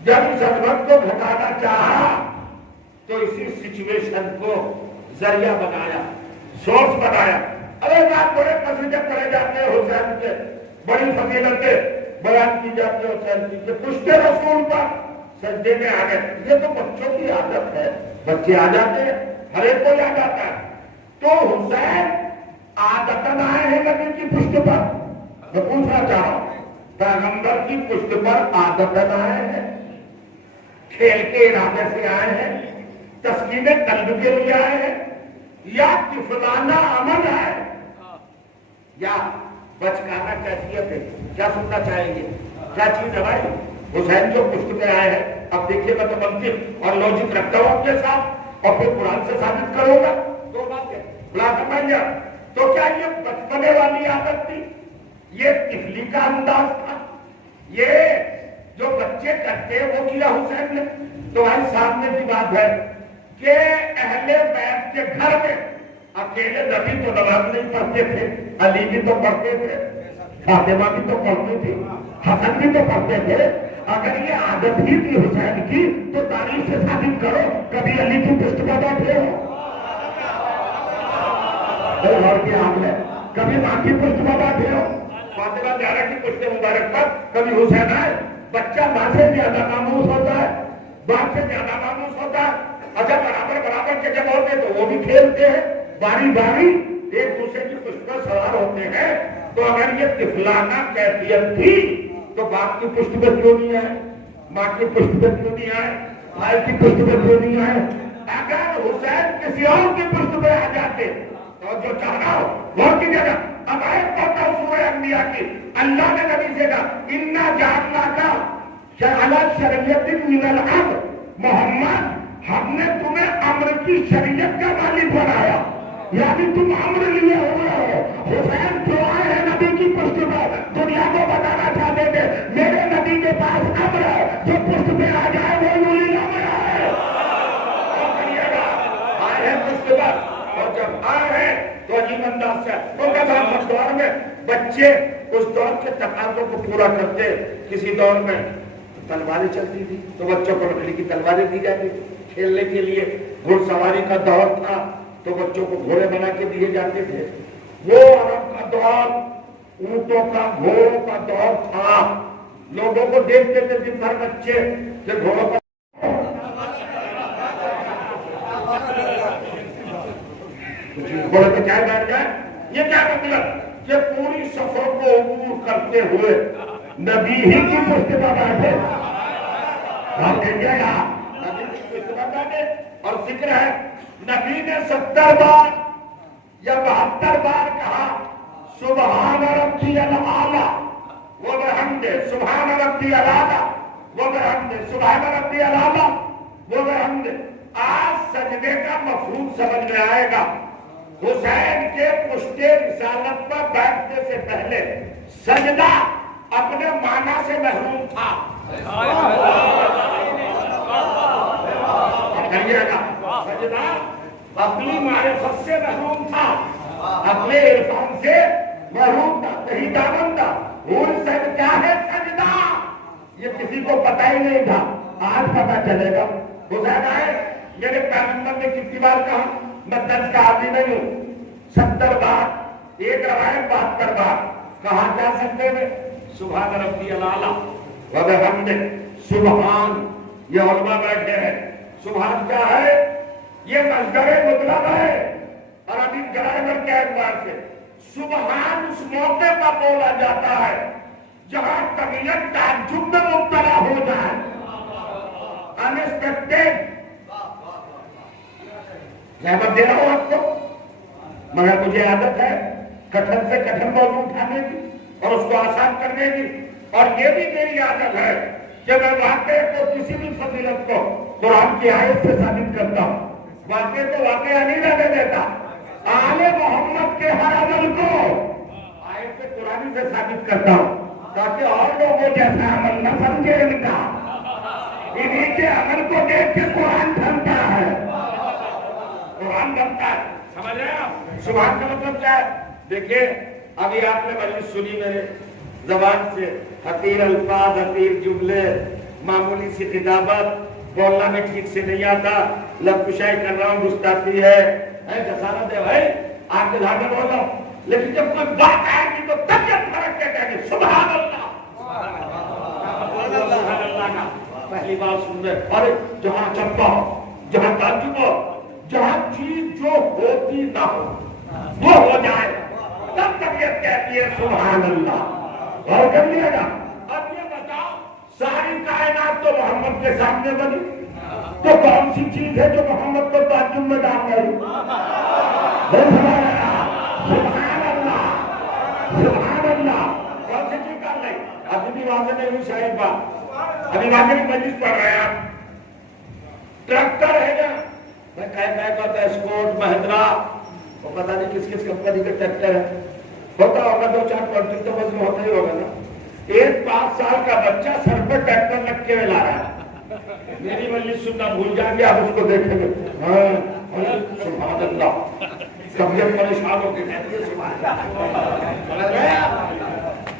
جب اس عظمت کو گھٹانا چاہا تو اسی سچویشن کو ذریعہ بنایا, سورس بنایا. ارے آپ بڑے قصیدے پڑھے جاتے ہیں حسین کے, بڑی فضیلتیں بیان کی جاتی ہے حسین کی, کہ پشت رسول پر سجدے میں آ گئے. یہ تو بچوں کی عادت ہے, بچے آ جاتے ہیں, ہر ایک کو یاد آتا ہے. تو حسین عادتاً آئے ہیں نبی کی پشت پر. میں پوچھنا چاہ رہا ہوں, پیغمبر کی پشت پر عادتاً آئے ہیں, کھیل کے ارادے سے آئے ہیں, تسکین قلب کے لیے آئے ہیں, یا طفلانہ عمل ہے, یا بچکانہ کیفیت ہے؟ کیا سننا چاہیں گے, کیا چیز ہے بھائی؟ حسین جو پشت پہ آئے ہیں, اب دیکھیے میں تو منطق اور لوجک رکھتا ہوں اپنے ساتھ اور پھر قرآن سے ثابت کروں گا. دو باتیں بلا سمجھا. تو کیا یہ بچپنے والی عادت تھی, یہ طفلی کا انداز تھا, یہ جو بچے کرتے وہ کیا حسین نے؟ تو بھائی سامنے کی بات ہے کہ اہل بیت کے گھر میں اکیلے نبی تو نماز نہیں پڑھتے تھے, علی بھی تو پڑھتے تھے, فاطمہ بھی تو پڑھتی تھی, حسن بھی تو پڑھتے تھے. اگر یہ عادت ہی تھی حسین کی تو تاریخ سے ثابت کرو کبھی علی کی پشت پر بیٹھے ہو, اور کیا حال ہے, کبھی ماں کی پشت پر بیٹھے ہو, فاطمہ زہرا کی پشت مبارک پر کبھی حسین آئے. بچہ ماں سے زیادہ ماموس ہوتا ہے, باپ سے زیادہ ماموس ہوتا ہے. اچھا برابر کے جب ہوتے تو وہ بھی کھیلتے ہیں, باری باری ایک دوسرے کی پشت پر سوار ہوتے ہیں. تو اگر یہ طفلانہ کیفیت تھی تو باپ کی پشت پر کیوں نہیں آئے, ماں کی پشت پر کیوں نہیں آئے, بھائی کی پشت پر کیوں نہیں آئے؟ اگر حسین کسی اور کی پشت پہ آ جاتے تو جو چاہنا ہو وہ کی جگہ. اب آیت پڑھتا ہوں سورہ انبیاء کی, اللہ نے نبی سے کہا انا جعلناک علی شریعت من الامر, محمد ہم نے تمہیں امر کی شریعت کا مالک بنایا, یعنی تم امر لیے ہوئے ہو. حسین جو آئے ہیں نبی کی پشت پر دنیا کو بتانا چاہتے تھے میرے نبی کے پاس امر ہے، جو پشت پہ آ جائے وہ یوں نہ آئے، آئے ہیں پشت پر، اور جب آئے ہیں تو عجیب انداز سے ان کا تھا دور میں بچے اس دور کے تقاضوں کو پورا کرتے. کسی دور میں تلواریں چلتی تھی تو بچوں کو لکڑی کی تلواریں دی جاتی تھی کھیلنے کے لیے. گھڑ سواری کا دور تھا تو بچوں کو گھوڑے بنا کے دیے جاتے تھے. وہ عرب کا دور اونٹوں کا گھوڑوں کا دور تھا. لوگوں کو دیکھتے تھے دن بھر بچے کہ گھوڑوں پر گھوڑے پہ کیا بیٹھ گئے. یہ کیا مطلب کہ پوری سفر کو عبور کرتے ہوئے نبی ہی کی پشت پر بیٹھے. آپ دیکھیے گا نبی کی پشت پر بیٹھے. اور ذکر ہے نبی نے 70 بار یا 72 بار کہا سبحان ربی الاعلی و بحمدہ، سبحان ربی الاعلی و بحمدہ، سبحان ربی الاعلی و بحمدہ. آج سجدے کا مفہوم سمجھ میں آئے گا. حسین کے پشت رسالت پر بیٹھنے سے پہلے سجدہ اپنے معنی سے محروم تھا. سجدہ اپنی معرفت سے محروم تھا، اپنے عرفان سے محروم تھا. کہیں دامن تھا کیا ہے سجدہ یہ کسی کو پتہ ہی نہیں تھا. آج پتہ چلے گا. حسین آئے میرے پیغمبر نے کتنی بار کہا میں 10 کا عادی نہیں ہوں. 70 بار، ایک روایت 72 بار کہا جا سکتے ہیں سبحان ربی الاعلی و بحمدہ. سبحان یہ علماء بیٹھے ہیں. سبحان کیا ہے؟ یہ مصدر مطلب ہے اور ابھی گرامر کے اعتبار سے سبحان اس موقع پر بولا جاتا ہے جہاں طبیعت تعجب میں مبتلا ہو جائے. انسپیکٹڈ رحمت دے رہا ہوں آپ کو، مگر مجھے عادت ہے کٹھن سے کٹھن موضوع اٹھانے کی اور اس کو آسان کرنے کی. اور یہ بھی میری عادت ہے کہ میں واقعے کو کسی بھی فضیلت کو قرآن کی آیت سے ثابت کرتا ہوں. واقعے کو واقعہ نہیں رہنے دیتا. آل محمد کے ہر عمل کو آیت سے قرآن سے ثابت کرتا ہوں تاکہ اور لوگوں جیسا عمل نہ سمجھے ان کا. انہیں کے عمل کو دیکھ کے قرآن تھمتا ہے، قرآن بنتا ہے. سمجھ رہے ہیں آپ سبحان کا مطلب کیا ہے؟ دیکھیں ابھی آپ نے مجلس سنی میرے زبان سے، حقیر الفاظ، حقیر جملے، معمولی سی خطابت، بولنا میں ٹھیک سے نہیں آتا، لب کشائی کر رہا ہوں، گستاخی ہے، جسارت ہے بھائی آپ کے دھاڑ میں بول رہا ہوں. لیکن جب کوئی بات آئے گی تو طبیعت فرق کے کہیں گے سبحان اللہ. سبحان اللہ کا پہلی بار سن رہے. اور جہاں چمپا ہو، جہاں تعجب ہو، جہاں چیز جو ہوتی نہ ہو وہ ہو جائے تب طبیعت کہتی ہے سبحان اللہ. غور کر لیا گا. اب یہ بتاؤ ساری کائنات تو محمد کے سامنے بنی تو کون سی چیز ہے جو محمد کو تعجب میں ڈال گئی؟ سبحان اللہ، سبحان اللہ. کون سی چیز ڈال گئی؟ ابھی بھی واضح نہیں ہوئی شاید بات. ابھی واقعی مجلس پڑھ رہے ہیں آپ. ٹریکٹر ہے نا میں کہتا ہے اسکوٹ، مہندرا، وہ پتہ نہیں کس کس کمپنی کا ٹریکٹر ہے. ہوتا ہوگا 2-4 کوئنٹل تو وزن ہوتا ہی ہوگا نا. ایک 5 سال کا بچہ سر پہ ٹریکٹر رکھ کے لا رہا ہے. میری مجلس سننا بھول جائیں گے آپ اس کو دیکھیں گے. سبحان اللہ. طبیعت پریشان ہو کے کہتی ہے سبحان اللہ.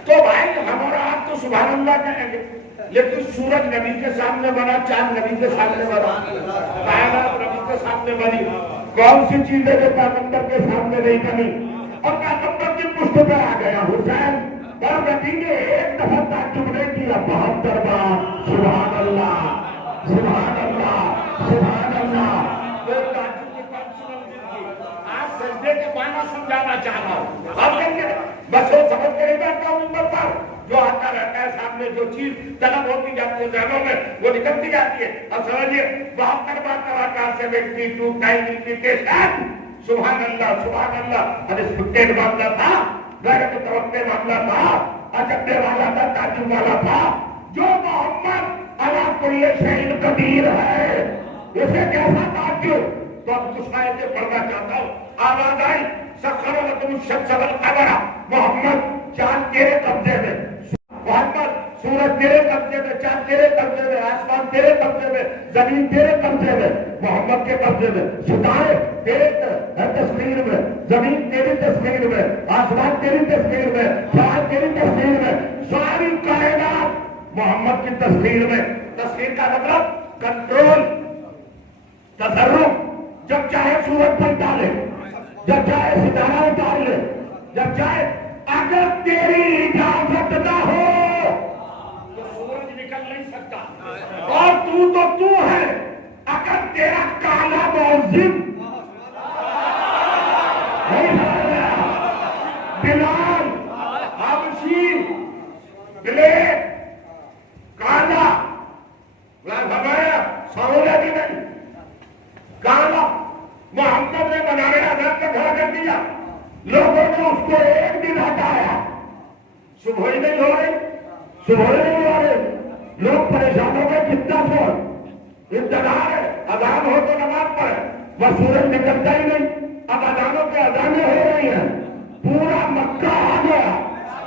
تو بھائی ہمارا آپ تو سبحان اللہ کہیں گے، لیکن سورج نبی کے سامنے بنا، چاند نبی کے سامنے بنا، کائنات نبی کے سامنے بنی. کون سی چیز ہے جو پیغمبر کے سامنے نہیں بنی؟ اور پیغمبر کی پشت پہ آ گیا حسین. اور نبی نے ایک دفعہ تعجب نہیں کیا، 72 بار سبحان اللہ، سبحان اللہ، سبحان اللہ. تعجب کی بات سمجھ گئی. آج سجدے کے معنی سمجھانا چاہ رہا ہوں. آپ کہیں گے بس وہ سمجھ کے نہیں بیٹھتا ہوں ممبر پر. جو آتا رہتا ہے سامنے جو چیز طلب ہوتی جاتی ہے ذہنوں میں وہ نکلتی جاتی ہے. اب سمجھیے 72 بار کلاکار سے ویکٹی ٹو ٹائم ریپیٹیشن سبحان اللہ، سبحان اللہ. انسپیکٹڈ معاملہ تھا، غیر متوقع معاملہ تھا، اچھے والا تھا، تعجب والا تھا. جو محمد علی کل شیء قدیر ہے اسے کیسا تعجب. تو اب کچھ آیتیں پڑھنا چاہتا ہوں. آواز آئی سخر لکم الشمس والقمر، محمد چاند تیرے قبضے میں، محمد سورج تیرے قبضے میں، چاند تیرے قبضے میں، آسمان تیرے قبضے میں، زمین تیرے قبضے میں، محمد کے قبضے میں، ستارے تیرے تصویر میں، زمین تیری تصویر میں، آسمان تیری تصویر میں، چاند تیری تصویر میں، ساری کائنات محمد کی تصویر میں۔ تصویر کا مطلب کنٹرول، تصرف۔ جب چاہے سورج پلٹا لے، جب چاہے ستارہ اتار لے، جب چاہے، اگر تیری اجازت نہ ہو تو سورج نکل نہیں سکتا۔ اور تو ہے، اگر تیرا کالا مؤذن بلال حبشی بلیک کالا سہولت ہی نہیں، کالا محمد نے بنانے آزاد کا کھڑا کر دیا، لوگوں نے اس کو ایک دن ہٹایا، صبح ہی نہیں ہو رہی، صبح ہی نہیں ہو رہی، لوگ پریشان ہو گئے، کتنا سو انتظار ہے، اذان ہو تو نماز پڑھے، وہ سورج نکلتا ہی نہیں۔ اب اذانوں کے اذانیں ہو رہی ہیں، پورا مکہ آ گیا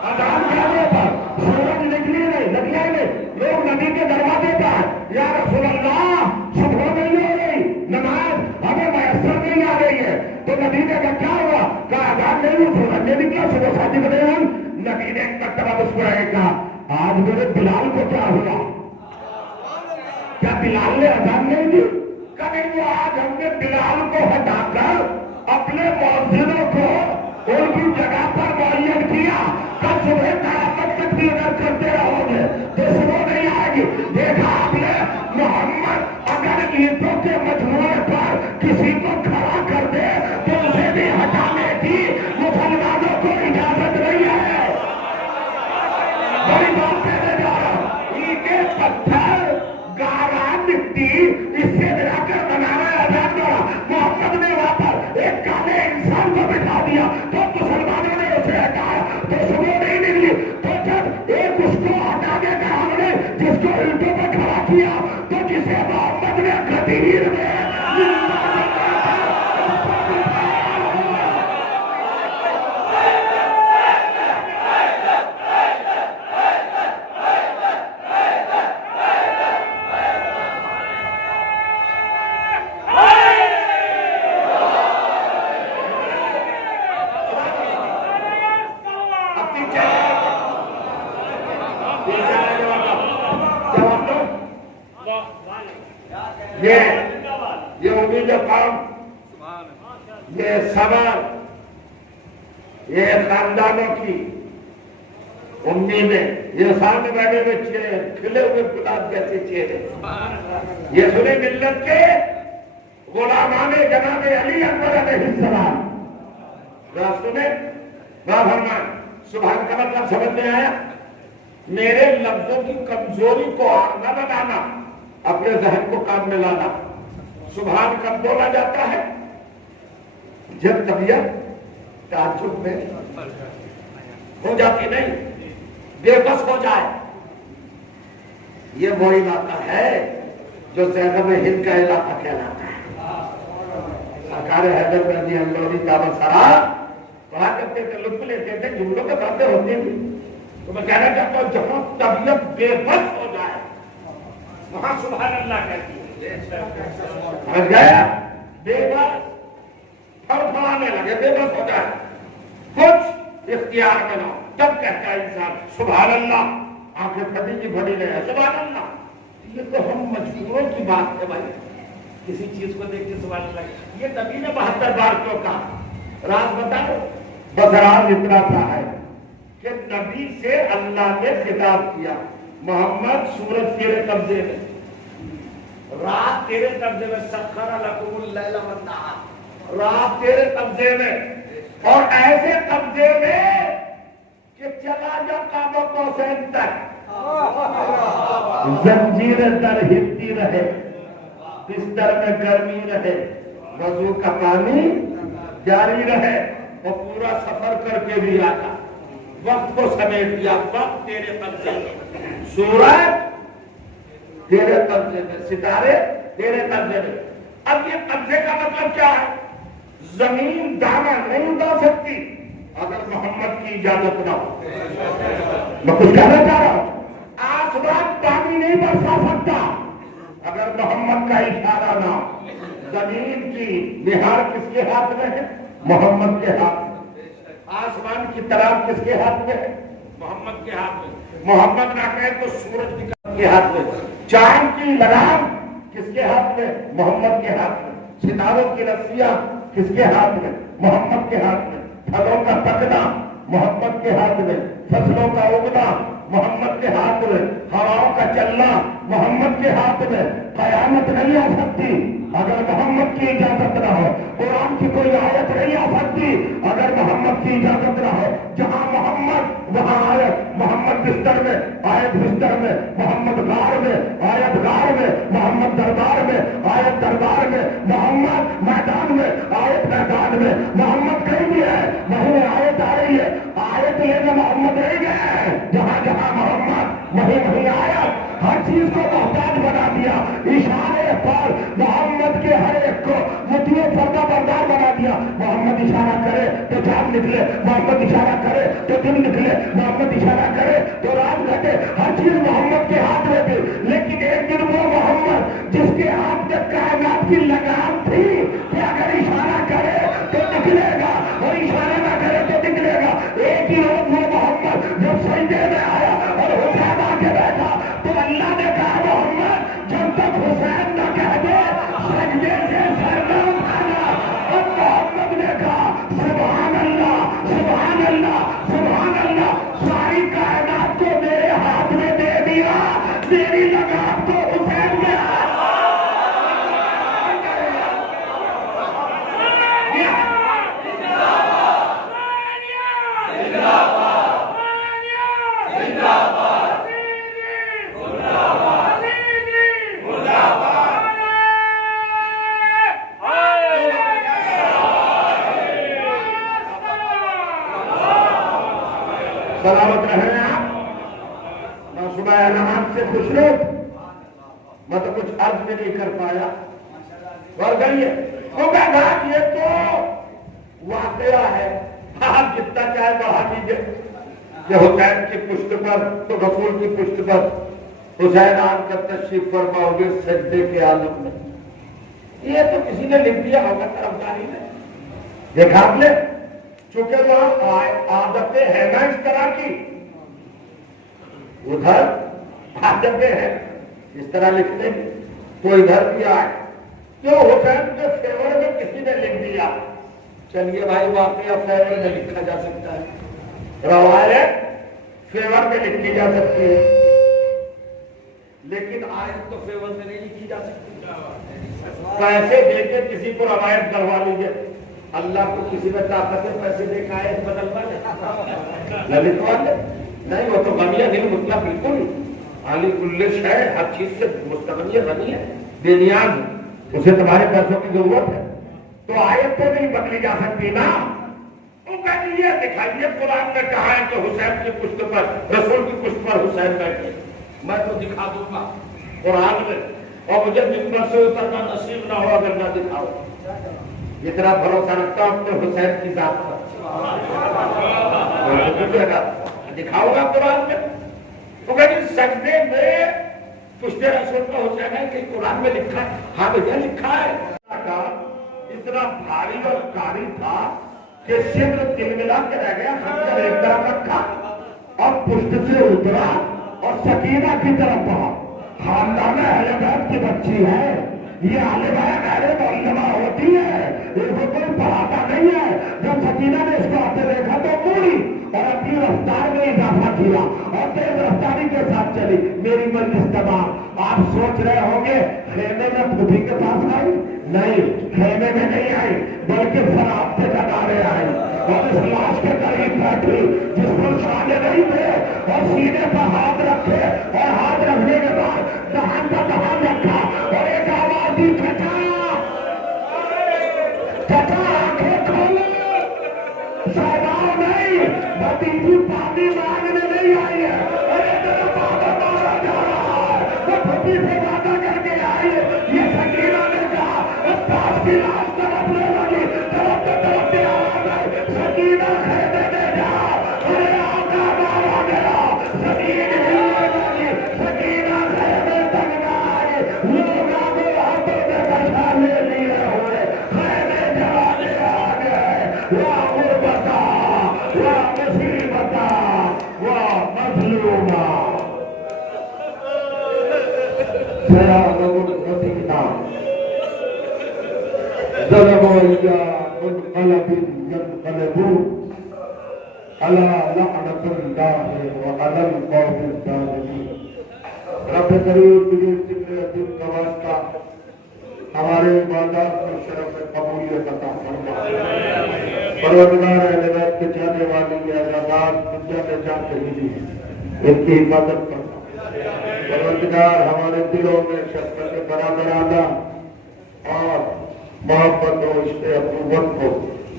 اذان کہنے پر، سورج نکلی نہیں، نکلا ہی نہیں، لوگ نبی کے دروازے پر، یا رسول اللہ صبح نہیں ہو رہی، نماز ہمیں میسر نہیں آ رہی ہے، تو نبی نے کہا کیا ہوا؟ کہا اذان نہیں ہوئی، سورج نہیں نکلا، صبح ساتھی بنے ہم۔ نبی نے ایک مرتبہ مسکرائے کہا آج میرے بلال کو کیا ہوا؟ کیا بلال نے اذان نہیں دی؟ کبھی وہ آج ہم نے بلال کو ہٹا کر اپنے مؤذنوں کو ان کی جگہ پر معین کیا، کل صبح قیامت تک بھی اگر کرتے رہو گے تو صبح نہیں آئے گی۔ دیکھا آپ نے محمد اگر اینٹوں کے مجموعے پر کسی کو کھڑا کر دے تو اسے بھی ہٹانے کی مسلمانوں کو اجازت نہیں ہے۔ بڑی بات کہنے جا رہا ہوں، اینٹیں پتھر گارا مٹی اس سے ملا کر بنانا آزاد کرا، محمد نے وہاں پر ایک کالے انسان کو بٹھا دیا تو مسلمانوں نے اسے ہٹایا تو صبح نہیں نکلی۔ تو جب ایک اس کو ہٹانے کا ہم نے جس کو اینٹوں پہ کھڑا کیا تو جسے محمد نے غدیر میں یہ امید قوم، یہ صبر، یہ خاندانوں کی امیدیں، یہ سامنے بیٹھے ہوئے چہرے، کھلے ہوئے گلاب جیسے چہرے، یہ سنے ملت کے غلامان جناب علی اکبر علیہ السلام۔ ذرا سنے، ذرا فرمائیں، سبحان کا مطلب سمجھ میں آیا؟ میرے لفظوں کی کمزوری کو نہ بنانا، اپنے ذہن کو کام میں لانا۔ سبحان کب بولا جاتا ہے؟ جب طبیعت تعجب میں ہو جاتی، نہیں بے بس ہو جائے۔ یہ وہ علاقہ ہے جو زینب ہند کا علاقہ کہلاتا ہے۔ سرکار حیدر رضی اللہ تعالی سرا کہا کرتے تھے، لطف لیتے تھے، جملوں کے باتیں ہوتی تھی، تو میں کہنا چاہتا ہوں جہاں طبیعت بے بس ہو جائے وہاں سبحان اللہ کہتی ہے۔ گیا بے بس، پھڑپھڑانے لگے، بے بس ہو جائے، کچھ اختیار میں نہ، تب کہتا ہے انسان سبحان اللہ، آنکھیں پھٹی کی پھٹی رہے سبحان اللہ۔ یہ تو ہم مجبوروں کی بات ہے بھائی، کسی چیز کو دیکھ کے سبحان اللہ۔ یہ نبی نے 72 بار کیوں کہا؟ راز بتاؤ؟ بس راز اتنا سا ہے کہ نبی سے اللہ نے خطاب کیا، محمد سورج تیرے قبضے میں، رات تیرے قبضے میں، سخر لکم اللیل والنہار، رات تیرے قبضے میں، اور ایسے قبضے میں کہ چلا جا قاب قوسین تک، زنجیر در ہلتی رہے، بستر میں گرمی رہے، وضو کا پانی جاری رہے، اور پورا سفر کر کے بھی آتا، وقت کو سمیٹ دیا، وقت تیرے قبضے میں، سورج تیرے قبضے میں، ستارے تیرے قبضے میں۔ اب یہ قبضے کا مطلب کیا ہے؟ زمین دامن نہیں اٹھا سکتی اگر محمد کی اجازت نہ ہو۔ میں کچھ کہنا چاہ رہا ہوں، نہیں برسا سکتا اگر محمد کا اشارہ نہ ہو۔ زمین کی نہار کس کے ہاتھ میں ہے؟ محمد کے ہاتھ میں۔ آسمان کی طرف کس کے ہاتھ میں ہے؟ محمد کے ہاتھ میں۔ محمد نہ کہے تو سورج کے ہاتھ میں۔ چاند کی لگام کس کے ہاتھ میں؟ محمد کے ہاتھ میں۔ ستاروں کی رسیاں کس کے ہاتھ میں؟ محمد کے ہاتھ میں۔ پھلوں کا پکنا محمد کے ہاتھ میں، فصلوں کا اگنا محمد کے ہاتھ میں، ہواؤں کا چلنا محمد کے ہاتھ میں۔ قیامت نہیں آ سکتی اگر محمد کی اجازت نہ ہو۔ قرآن کی کوئی آیت نہیں آ سکتی اگر محمد کی اجازت نہ ہو۔ جہاں محمد وہاں آیت۔ محمد بستر میں، آیت بستر میں۔ محمد غار میں، آیت غار میں۔ محمد دربار میں، آیت دربار میں۔ محمد میدان میں، آیت میدان میں۔ محمد کہیں بھی ہے وہیں آیت آ رہی ہے۔ آیت لے کے محمد رہ گئے، جہاں جہاں محمد وہیں وہیں آیت۔ ہر چیز کو محتاج بنا دیا، اشارے پر محمد کے ہر ایک کو مطیع فرما بردار بنا دیا۔ محمد اشارہ کرے تو جان نکلے، محمد اشارہ کرے تو دن نکلے، محمد اشارہ کرے تو رات گھٹے۔ ہر چیز محمد کے ہاتھ میں تھی، لیکن ایک دن وہ محمد جس کے ہاتھ میں کائنات کی لگام تھی کہ اگر اشارہ کرے تو نکلے گا اور اشارہ نہ کرے تو نکلے گا۔ ایک ہی روز وہ محمد جب سجدے میں آیا اور حسین آ کے بیٹھا تو اللہ نے کہا محمد جب تک حسین نہ کہہ دے سجدے سے سر نہ اٹھانا۔ اور محمد نے کہا سبحان اللہ سبحان اللہ سبحان اللہ، ساری کائنات کو میرے ہاتھ میں دے دیا، میری لگام تو حسین کے ہاتھ۔ سلامت رہیں آپ۔ میں صبح نماز سے خوش ہوں، میں تو کچھ عرض بھی نہیں کر پایا اور گئیے کیونکہ بات یہ تو واقعہ ہے، آپ جتنا چاہے بڑھا دیجیے کہ حسین کی پشت پر تو رسول کی پشت پر حسین آن کر تشریف فرما ہوگے سجدے کے عالم میں۔ یہ تو کسی نے لکھ دیا ہوگا طرفداری نے، دیکھا آپ نے، چونکہ وہاں عادتیں ہیں نا اس طرح کی، ادھر عادتیں ہیں اس طرح لکھتے ہیں تو ادھر بھی آئے تو حسین کے فیور میں کسی نے لکھ دیا۔ چلیے بھائی واقعہ فیور میں لکھا جا سکتا ہے، روایت فیور میں لکھی جا سکتی ہے، لیکن آیت تو فیور میں نہیں لکھی جا سکتی۔ پیسے دے کے کسی کو روایت کروا لیجیے، اللہ کو کسی میں طاقت ہے پیسے دے کے آیت بدلوا لے، لکھوا لے، نہیں وہ تو غنی ہے، نہیں مطلب بالکل عالی کل شے ہر چیز سے مستغنی غنی ہے، بے نیاز، اسے تمہارے پیسوں کی ضرورت ہے، تو آیت تو نہیں بدلی جا سکتی نا۔ وہ کہتے یہ دکھائیے قرآن نے کہا ہے کہ حسین کی پشت پر رسول کی پشت پر حسین بیٹھے، میں تو دکھا دوں گا قرآن میں، اور مجھے ممبر سے اترنا نصیب نہ ہو اگر نہ دکھاؤ۔ اتنا بھروسہ رکھتا ہوں اپنے حسین کی ذات پر، دکھاؤں گا قرآن میں۔ سجدے میں پشت رسول کا حسین ہے کہ قرآن میں لکھا ہے، ہاں بھیا لکھا ہے۔ اتنا بھاری اور کاری تھا کہ صبر تل ملا کے رہ گیا، خنجر ایک طرف رکھا اور پشت سے اترا اور سکینہ کی طرف بڑھا۔ خاندان اہل بیت کی بچی ہے، یہ اہل بیت اہل معلمہ ہوتی ہے، اس کو کوئی پڑھاتا نہیں ہے۔ جب سکینہ نے اس کو آتے دیکھا تو موڑی اور اپنی رفتار میں اضافہ کیا اور تیز رفتاری کے ساتھ چلی۔ میری مجلس تمام، آپ سوچ رہے ہوں گے خیمے میں پھوپھی کے پاس آئی؟ نہیں، خیمے میں نہیں آئی بلکہ فراختے کنارے آئی اور اس لاش کے قریب بیٹھی جس کو شانے نہیں تھے، اور سینے پر ہاتھ رکھے اور ہاتھ رکھنے کے بعد دہان پر دہان رکھا اور ایک آواز دی، چچا چچا آنکھیں کھولو۔ شہداؤ نہیں، بھتیجی پانی مانگنے نہیں آئی ہے، ارے میرا بابا مارا جا رہا ہے، وہ پھوپھی سے وعدہ کر کے آئی ہے۔ یہ سکینہ نے کہا عباس کی لاش تڑپنے لگی، تڑپتے تڑپتے آواز آئی، سکینہ خیمے میں جا، ارے آقا مارا گیا، زمین ہلنے لگی، سکینہ خیمے یا غربتا یا مصیبتا یا مظلوما سيعلم الذين ظلموا إلى منقلب ينقلبون على لعنة الله وعلى القوم الظالمين. رب کریم تجھے ذکر عظیم کا واسطہ ہمارے عبادات کو شرف قبولیت عطا فرما. پروردگار اہل بیت کے چاہنے والی اعزازات دنیا میں جا کہیں ان کی حفاظت فرما. پروردگار ہمارے دلوں میں شفقت برادرانہ اور محبت و عشق اخوت کو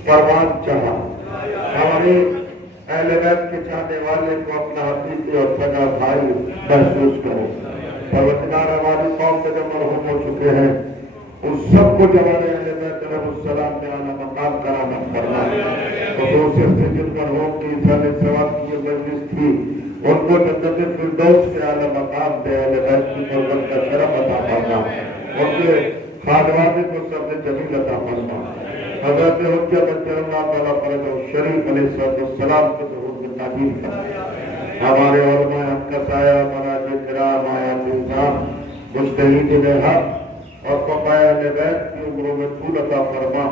پروان چڑھا. ہمارے اہل بیت کے چاہنے والے کو اپنا حقیقی اور سگا بھائی محسوس کرو. پروردگار ہماری قوم میں جو مرحوم ہو چکے ہیں ان سب کو جو ہمارے اہل بیت علیہ السلام میں اعلیٰ مقام کرامت فرما. خصوصیت سے جن مرحوم کی سال ثواب کی یہ مجلس تھی ان کو جنت فردوس کے اعلیٰ مقام پہ اہل بیت کی قربت کا شرف عطا فرما. ان کے خادمانے کو سب نے جمیل عطا فرما. حضرت حجت اللہ تعالیٰ فرد شریف علیہ السلام کے ظہور میں تعبیر کرنا. ہمارے علماء حق کا سایہ مراجع کرام آیات نظام مجتہدین حق اور فقہاء اہل بیت کی عمروں میں طول عطا فرما.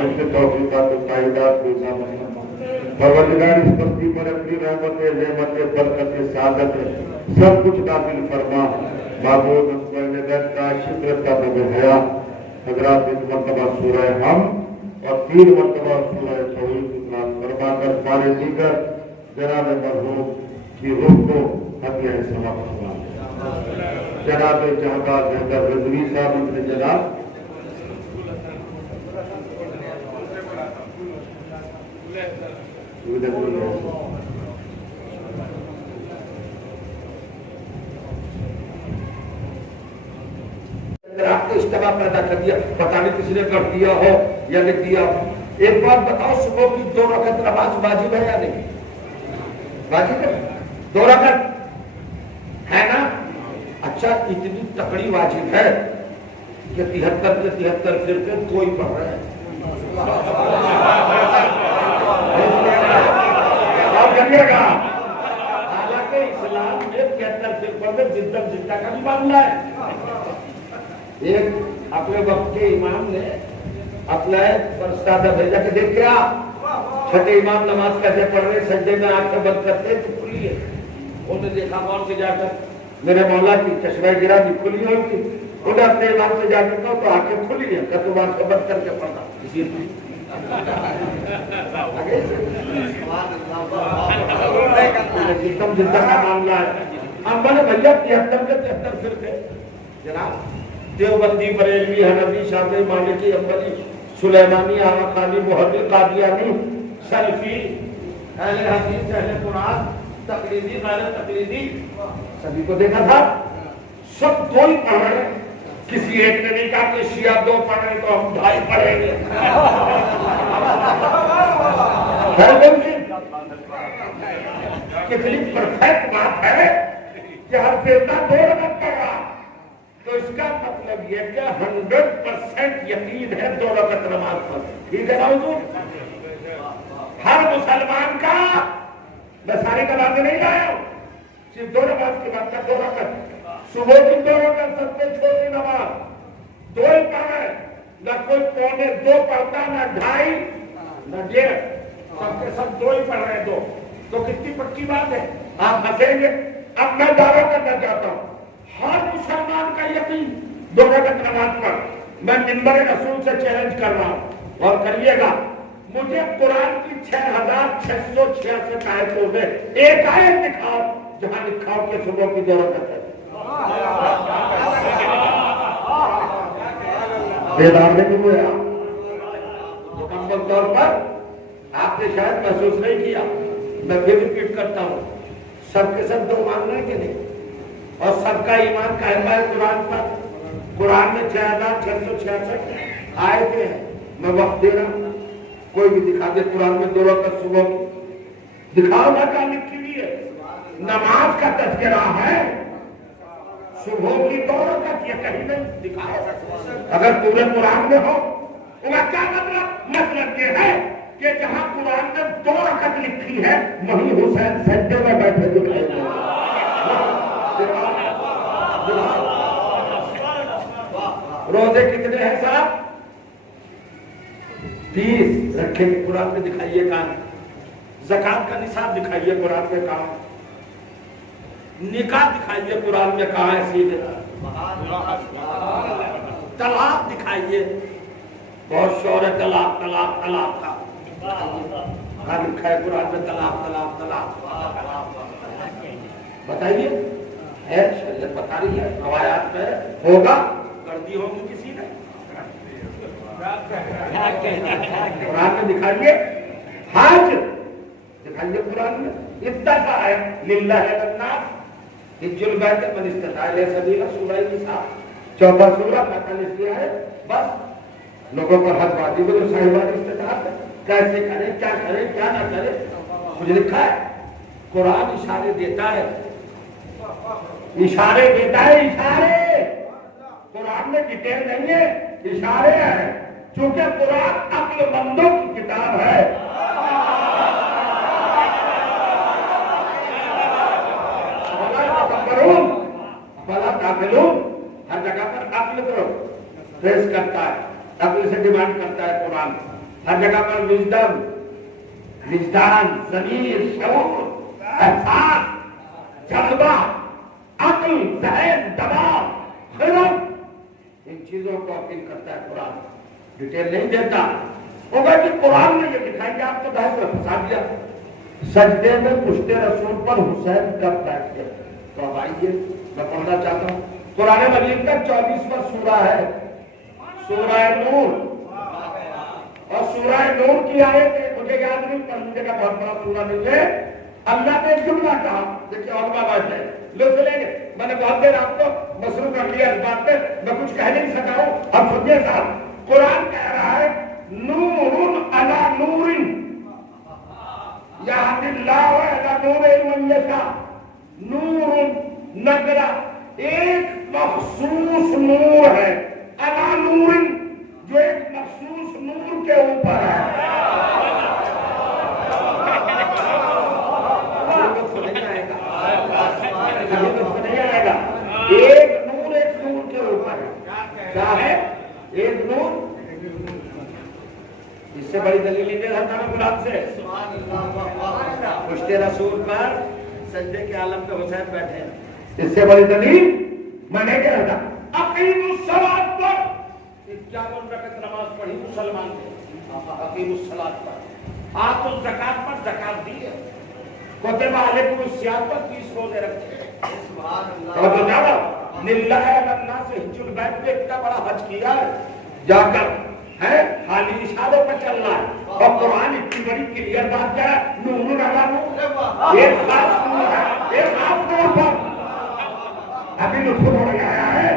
ان کے توفیقات و تائیدات کو ثابت فرما. پروردگار اس بستی پر اپنی رحمت نعمت برکت سعادت سب کچھ نازل فرما. معبود اہل بیت کا شکر کا بغیا حضرات ایک مرتبہ سورہ ہم اور 3 مرتبہ سورہ توحید اطلاق فرما کر پارے دیگر جناب مرحوم کی روح کو ہدیہ سما فرما. جناب جہاں حیدر رضوی صاحب ابن جناب آپ کو اجتماع پیدا کر دیا. پتہ نہیں کسی نے کر دیا ہو یا لکھ دیا ہو. ایک بات بتاؤ, صبح کی 2 رکعت نماز واجب ہے یا نہیں؟ واجب ہے. 2 رکعت ہے نا. اچھا, اتنی تکڑی واجب ہے کہ 73 کے 73 فرقے کوئی پڑھ رہے ہیں. حالانکہ اسلام میں 73 فرقوں میں جدہ کا بھی معاملہ ہے. ایک اپنے وقت کے امام نے اپنا فرستادہ بھیجا کہ دیکھ کیا چھٹے امام نماز کیسے پڑھ رہے, سجدے میں آنکھیں بند کرتے تو کھلی ہے. انہوں نے دیکھا غور سے جا کر میرے مولا کی چشمہ گرا بھی کھلی ہوئی. انہیں اپنے امام سے جا کے کہا تو آنکھیں کھلی ہیں, کہ تم آنکھیں بند کر کے پڑھا. ایک دم زندہ کا معاملہ ہے. ہم بولے بھیا 73 کے 73 فرقے جناب, دیوبندی, بریلوی, حنفی, شافعی, مالکی, حنبلی, سلیمانی, آمقانی, محدث, قادیانی, سلفی, اہل حدیث, اہل قرآن, تقلیدی, غیر تقلیدی, سبھی کو دیکھا تھا. سب 2 ہی پڑھ رہے ہیں. کسی ایک نے نہیں کہا کہ شیعہ 2 پڑھ رہے تو ہم 2.5 پڑھیں گے. کتنی پرفیکٹ بات ہے کہ ہر فرقہ 2 رکعت پڑھ رہا. تو اس کا مطلب یہ کہ 100% یقین ہے 2 رکعت نماز پر. ٹھیک ہے نا حضور؟ ہر مسلمان کا, میں ساری نمازیں نہیں لایا ہوں, صرف 2 نماز کی بات کا 2 رکعت. صبح کی 2 رکعت سب سے چھوٹی نماز 2 ہی پڑھ رہے. نہ کوئی 2.25 پڑھتا, نہ 2.5, نہ 1.5, سب کے سب 2 ہی پڑھ رہے. 2 تو کتنی پکی بات ہے. آپ ہنسیں گے. اب میں دعویٰ کرنا چاہتا ہوں ہر مسلمان کا یقین 2 رکعت نماز پر. میں منبر رسول سے چیلنج کر رہا ہوں اور کریے گا. مجھے قرآن کی 6666 آیتوں میں ایک آیت دکھاؤ جہاں لکھا ہو کہ صبح کی 2 رکعت ہے. بیدار نہیں ہوئے آپ مکمل طور پر. آپ نے شاید محسوس نہیں کیا. میں پھر ریپیٹ کرتا ہوں, سب کے سب 2 مان رہے کہ نہیں؟ اور سب کا ایمان قائم ہے قرآن پر. قرآن میں 6666 آیتیں ہیں. میں وقت دے رہا ہوں, کوئی بھی دکھا دے قرآن میں 2 رکعت صبح کی. دکھاؤ نا کیا لکھی ہوئی ہے. نماز کا تذکرہ ہے, صبح کی 2 رکعت یہ کہیں نہیں دکھاؤ. اگر پورے قرآن میں ہو کیا مطلب یہ ہے کہ جہاں قرآن نے 2 رکعت لکھی ہے وہیں حسین سجدے میں بیٹھے دکھائے گئے. روزے کتنے ہیں صاحب؟ 20 رکھے قرآن میں دکھائیے کہاں. زکات کا نصاب دکھائیے قرآن میں کہاں. نکاح دکھائیے قرآن میں کہاں ہے سیدھے. طلاق دکھائیے. بہت شور ہے طلاق طلاق طلاق کا. کہاں لکھا ہے قرآن میں طلاق طلاق طلاق؟ بتائیے. ہے شریعت بتا رہی ہے روایات میں ہوگا کر دی ہوگی کسی نے. قرآن میں دکھائیے. حج دکھائیے قرآن میں. اتنا سا ہے للہ الناس حج البیت من استطاع الیہ سبیلا. سورہ نساء 14 سورہ میں کل کیا ہے. بس لوگوں پر حج واجب ہے. صاحبان استطاعت کیسے کریں کیا کریں کیا نہ کریں مجھے لکھا ہے. قرآن اشارے دیتا ہے. اشارے دیتا ہے. اشارے قرآن میں ڈیٹیل نہیں ہے. اشارے ہیں. چونکہ قرآن عقل مندوں کی کتاب ہے. بلا تعقلون ہر جگہ پر عقل کو ریس کرتا ہے. عقل سے ڈیمانڈ کرتا ہے قرآن. ہر جگہ پر وژڈم وجدان ضمیر شعور احساس جذبہ عقل ذہن دماغ خرد ان چیزوں کو اپیل کرتا ہے قرآن. ڈیٹیل نہیں دیتا. ہوگا کہ قرآن میں یہ دکھائیں گے آپ کو بحث میں پھنسا دیا. سجدے میں پشت رسول پر حسین کب بیٹھ گئے. تو اب آئیے میں پڑھنا چاہتا ہوں. قرآن مجید کا 24واں سورہ ہے سورہ نور. اور سورہ نور کی آیت ہے مجھے یاد نہیں پڑھنے کا بہت بڑا سورہ نہیں ہے. اللہ نے جملہ کہا. دیکھیے اور بات ہے لطف لیں گے. میں نے بہت دیر آپ کو مصروف کر لیا اس بات پہ میں کچھ کہہ نہیں سکا ہوں. اب سنیے صاحب قرآن کہہ رہا ہے نور علی نور یہدی اللہ الی نور من یشاء. نور نگرا ایک مخصوص نور ہے. علی نور جو ایک مخصوص نور کے اوپر ہے. ایک نور ایک نور کے اوپر ہے. کیا ہے ایک نور. اس سے بڑی دلیل نہیں دے رہا تھا قرآن سے. پشت رسول پر سجدے کے عالم پہ حسین بیٹھے ہیں. اس سے بڑی دلیل میں نہیں دے رہا تھا. اقیم الصلاۃ پر 51 رکعت نماز پڑھی مسلمان نے. اقیم الصلاۃ پر. آتوا الزکات پر زکات دی ہے. کتب علیکم الصیام پر 30 روزے رکھے. اور جو جانا للہ الناس حج البیت میں اتنا بڑا حج کیا ہے جا کر ہے خالی اشاروں پر چلنا ہے. اور قرآن اتنی بڑی کلیئر بات کیا ہے نور علی نور. ایک خاص نور ہے ایک خاص نور پر. ابھی لطف ہو گیا ہے.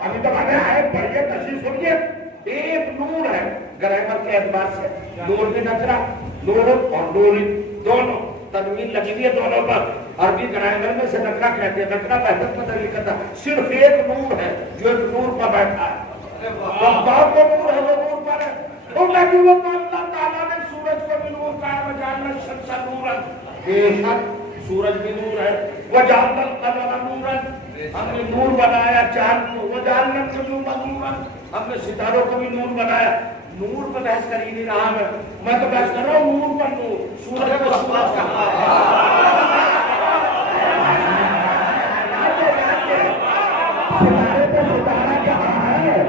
ابھی تو میں آئے پڑھیے تشریح سنیے. ایک نور ہے گرامر کے اعتبار سے. نور بھی نکرا نور اور نور دونوں تنوین لگی ہوئی ہے دونوں پر. عربی گرامر میں سے نکرا کہتے ہیں. نکرا بہتر پتہ نہیں کرتا. صرف ایک نور ہے جو ایک نور پر بیٹھا ہے. بہت کو نور ہے وہ نور پر ہے. اللہ تعالیٰ نے سورج کو بھی نور کہا. وجعلنا الشمس نورا. بے شک سورج بھی نور ہے. وجعلنا القمر نورا. ہم نے نور بنایا چاند کو. وجعلنا النجوم نورا. ہم نے ستاروں کو بھی نور بنایا. نور پر بحث کر ہی نہیں رہا میں تو بحث کر رہا ہوں نور پر نور. سورج کو سورج کہا ہے. ستارے کو ستارہ کہا ہے.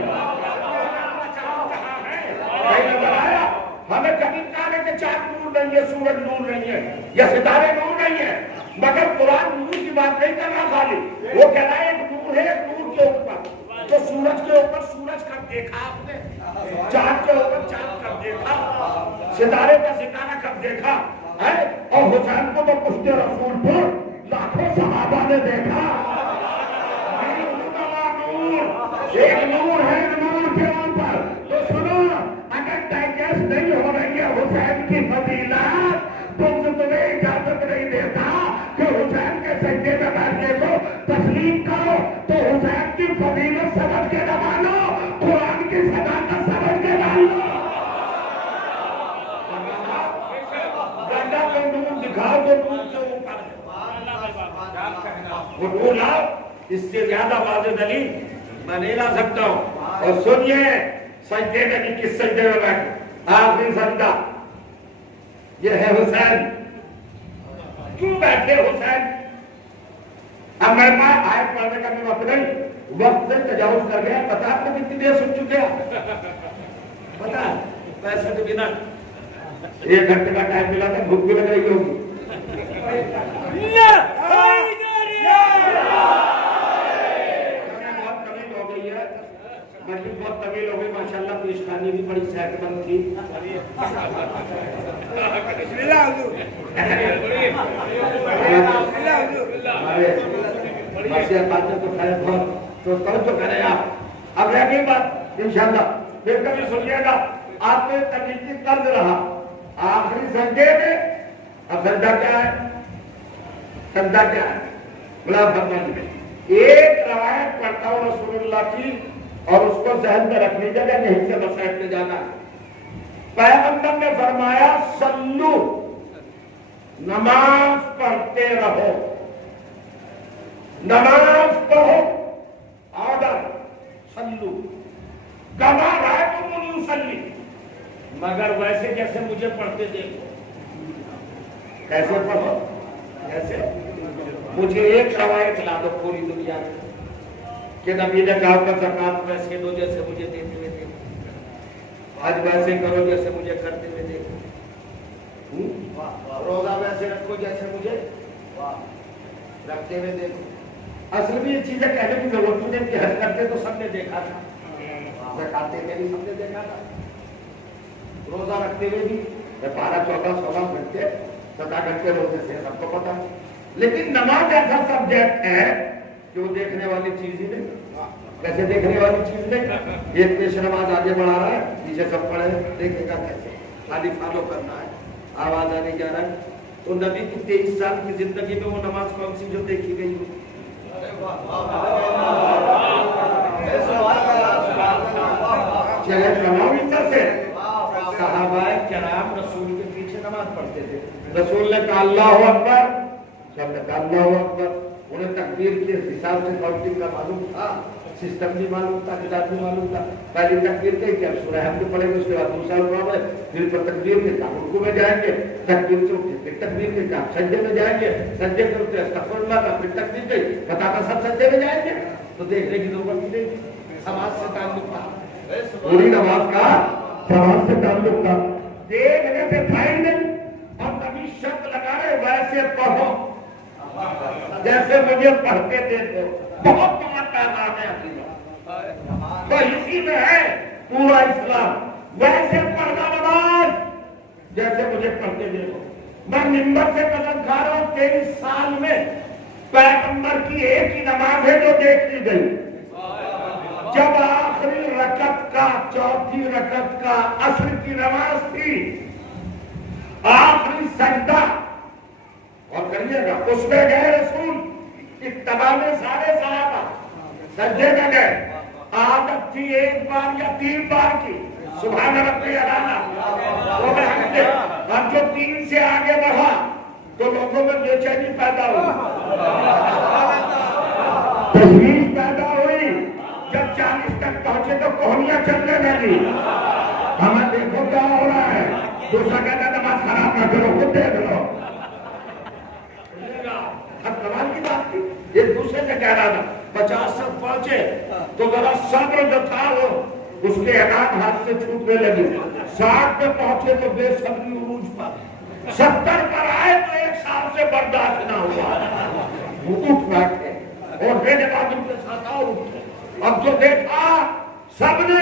ہمیں کبھی کہا ہے کہ چاند نور نہیں ہے سورج نور نہیں ہے یا ستارے نور نہیں ہے. مگر قرآن نور کی بات نہیں کر رہا خالی. وہ کہہ رہا ہے ایک نور ہے ایک نور کے اوپر. تو سورج کے اوپر سورج کب دیکھا آپ نے. چاند کے اوپر چاند کب دیکھا. ستارے کا ستارہ کب دیکھا ہے. اور حسین کو تو پشت رسول پر لاکھوں صحابہ نے دیکھا. ایک نور ہے نور کے اوپر. تو سنو اگر ڈائجسٹ نہیں ہو رہی ہے حسین کی فضیلت تو تمہیں اجازت نہیں دیتا کہ حسین کے سجدے میں بیٹھنے کو تسلیم کرو. تو حسین کی فضیلت سمجھ کے نہ مانو قرآن کی صداقت سمجھ کے ڈالو. اس سے زیادہ واضح دلیل میں نہیں لا سکتا ہوں. اور سنیے سجدے میں بھی کس سجدے میں بیٹھے, آخری سجدہ یہ ہے حسین. کیوں بیٹھے حسین؟ اب میں آیت پڑھنے کا بھی وقت نہیں, وقت سے تجاوز کر گیا. پتا آپ کو کتنی دیر سن چکے ہیں؟ پتا پیسے کے بنا 1 گھنٹے کا ٹائم ملا تھا, بھوک بھی لگ رہی ہوگی. بہت طویل ہو گئی ہے, مجلس بہت طویل ہو گئی. ماشاءاللہ پیشخانی بھی بڑی صحت مند تھی. تو کریں آپ. اب رہ گئی بات انشاءاللہ پھر کبھی سنیے گا. آپ کو تکلیفی قرض رہا آخری سجدے میں. اب سجدہ کیا ہے؟ سجدہ کیا ہے؟ غلام فرمان میں ایک روایت پڑھتا ہوں رسول اللہ کی, اور اس کو ذہن میں رکھنی جگہ نہیں سے مسائل میں جانا ہے. پیغمبر نے فرمایا صلو, نماز پڑھتے رہو, نماز پڑھو. آرڈر صلو کما رأیتمونی اصلی, مگر ویسے جیسے مجھے پڑھتے دیکھو. کیسے پڑھو؟ کیسے؟ مجھے ایک روایت لا دو پوری دنیا میں کہ نبی نے کہا کہ زکات ویسے دو جیسے مجھے دیتے ہوئے دیکھو, آج ویسے کرو جیسے مجھے کرتے ہوئے دیکھو, روزہ ویسے رکھو جیسے مجھے رکھتے ہوئے دیکھو. اصل میں یہ چیزیں کہنے کی ضرورت نہیں کہ حج کرتے تو سب نے دیکھا تھا, زکات دیتے بھی سب نے دیکھا تھا, روزہ رکھتے ہوئے بھی 12, 14, 16 گھنٹے 17 گھنٹے روزے سے سب کو پتا. لیکن نماز ایسا سبجیکٹ ہے کہ وہ دیکھنے والی چیز ہی نہیں. کیسے دیکھنے والی چیز نہیں؟ ایک پیش نماز آگے بڑھا رہا ہے, پیچھے سب پڑھے, دیکھے گا کیسے؟ خالی فالو کرنا ہے, آواز آنے جا رہا ہے. تو نبی کی 23 سال کی زندگی میں وہ نماز کون سی جو دیکھی گئی ہو؟ صحابہ کرام رسول کے پیچھے نماز پڑھتے تھے. رسول نے کہا اللہ اکبر, سب نے کہا اللہ اکبر. انہیں تکبیر کے حساب سے کاؤنٹنگ کا معلوم تھا, سسٹم بھی معلوم تھا, کتاب بھی معلوم تھا. پہلی تکبیر کے کیا سورہ حمد پڑھیں گے, اس کے بعد دوسرا رکوع ہے, پھر پر تکبیر کے کام رکوع میں جائیں گے, تکبیر سے اٹھے پھر تکبیر کے کام سجدے میں جائیں گے, سجدے کے اٹھے استغفر اللہ کا, پھر تکبیر کے بتاتا سب سجدے میں جائیں گے. تو دیکھنے کی ضرورت نہیں تھی. سماج سے تعلق تھا, پوری نماز کا سماج سے تعلق تھا. دیکھنے سے فائل نہیں, اور کبھی شرط لگا رہے ویسے پڑھو جیسے مجھے پڑھتے دیکھو. بہت بڑا پیغام ہے تو اسی میں ہے پورا اسلام. ویسے پڑھنا نماز جیسے مجھے پڑھتے دیکھو. میں منبر سے قدم کھا رہا ہوں, 23 سال میں پیغمبر کی ایک ہی نماز ہے جو دیکھ لی گئی. جب آخری رکعت کا, چوتھی رکعت کا عصر کی نماز تھی, آخری سجدہ اور کریے گا, اس میں گئے رسول, اتباع میں سارے صحابہ سجدے میں گئے. عادت تھی 1 بار یا 3 بار کی, سبحان ربی الاعلی. اور جو 3 سے آگے بڑھا تو لوگوں میں بے چینی پیدا ہوئی, تشویش پیدا ہوئی. جب 40 تک پہنچے تو کوہنیاں چلنے لگی. ہمیں دیکھو کیا ہو رہا ہے. دوسرا کہتا نماز خراب نہ کرو, خود دیکھ لو. اب کمال کی بات تھی, ایک دوسرے سے کہہ رہا تھا 50 تک پہنچے تو ذرا صبر جو تھا وہ اس کے اعلان ہاتھ سے چھوٹنے لگی. 60 پہ پہنچے تو بے صبری عروج پر, 70 پر آئے تو 1 سال سے برداشت نہ ہوا, وہ اٹھ بیٹھے اور میرے بعد ان کے ساتھ اور اٹھے. اب جو دیکھا سب نے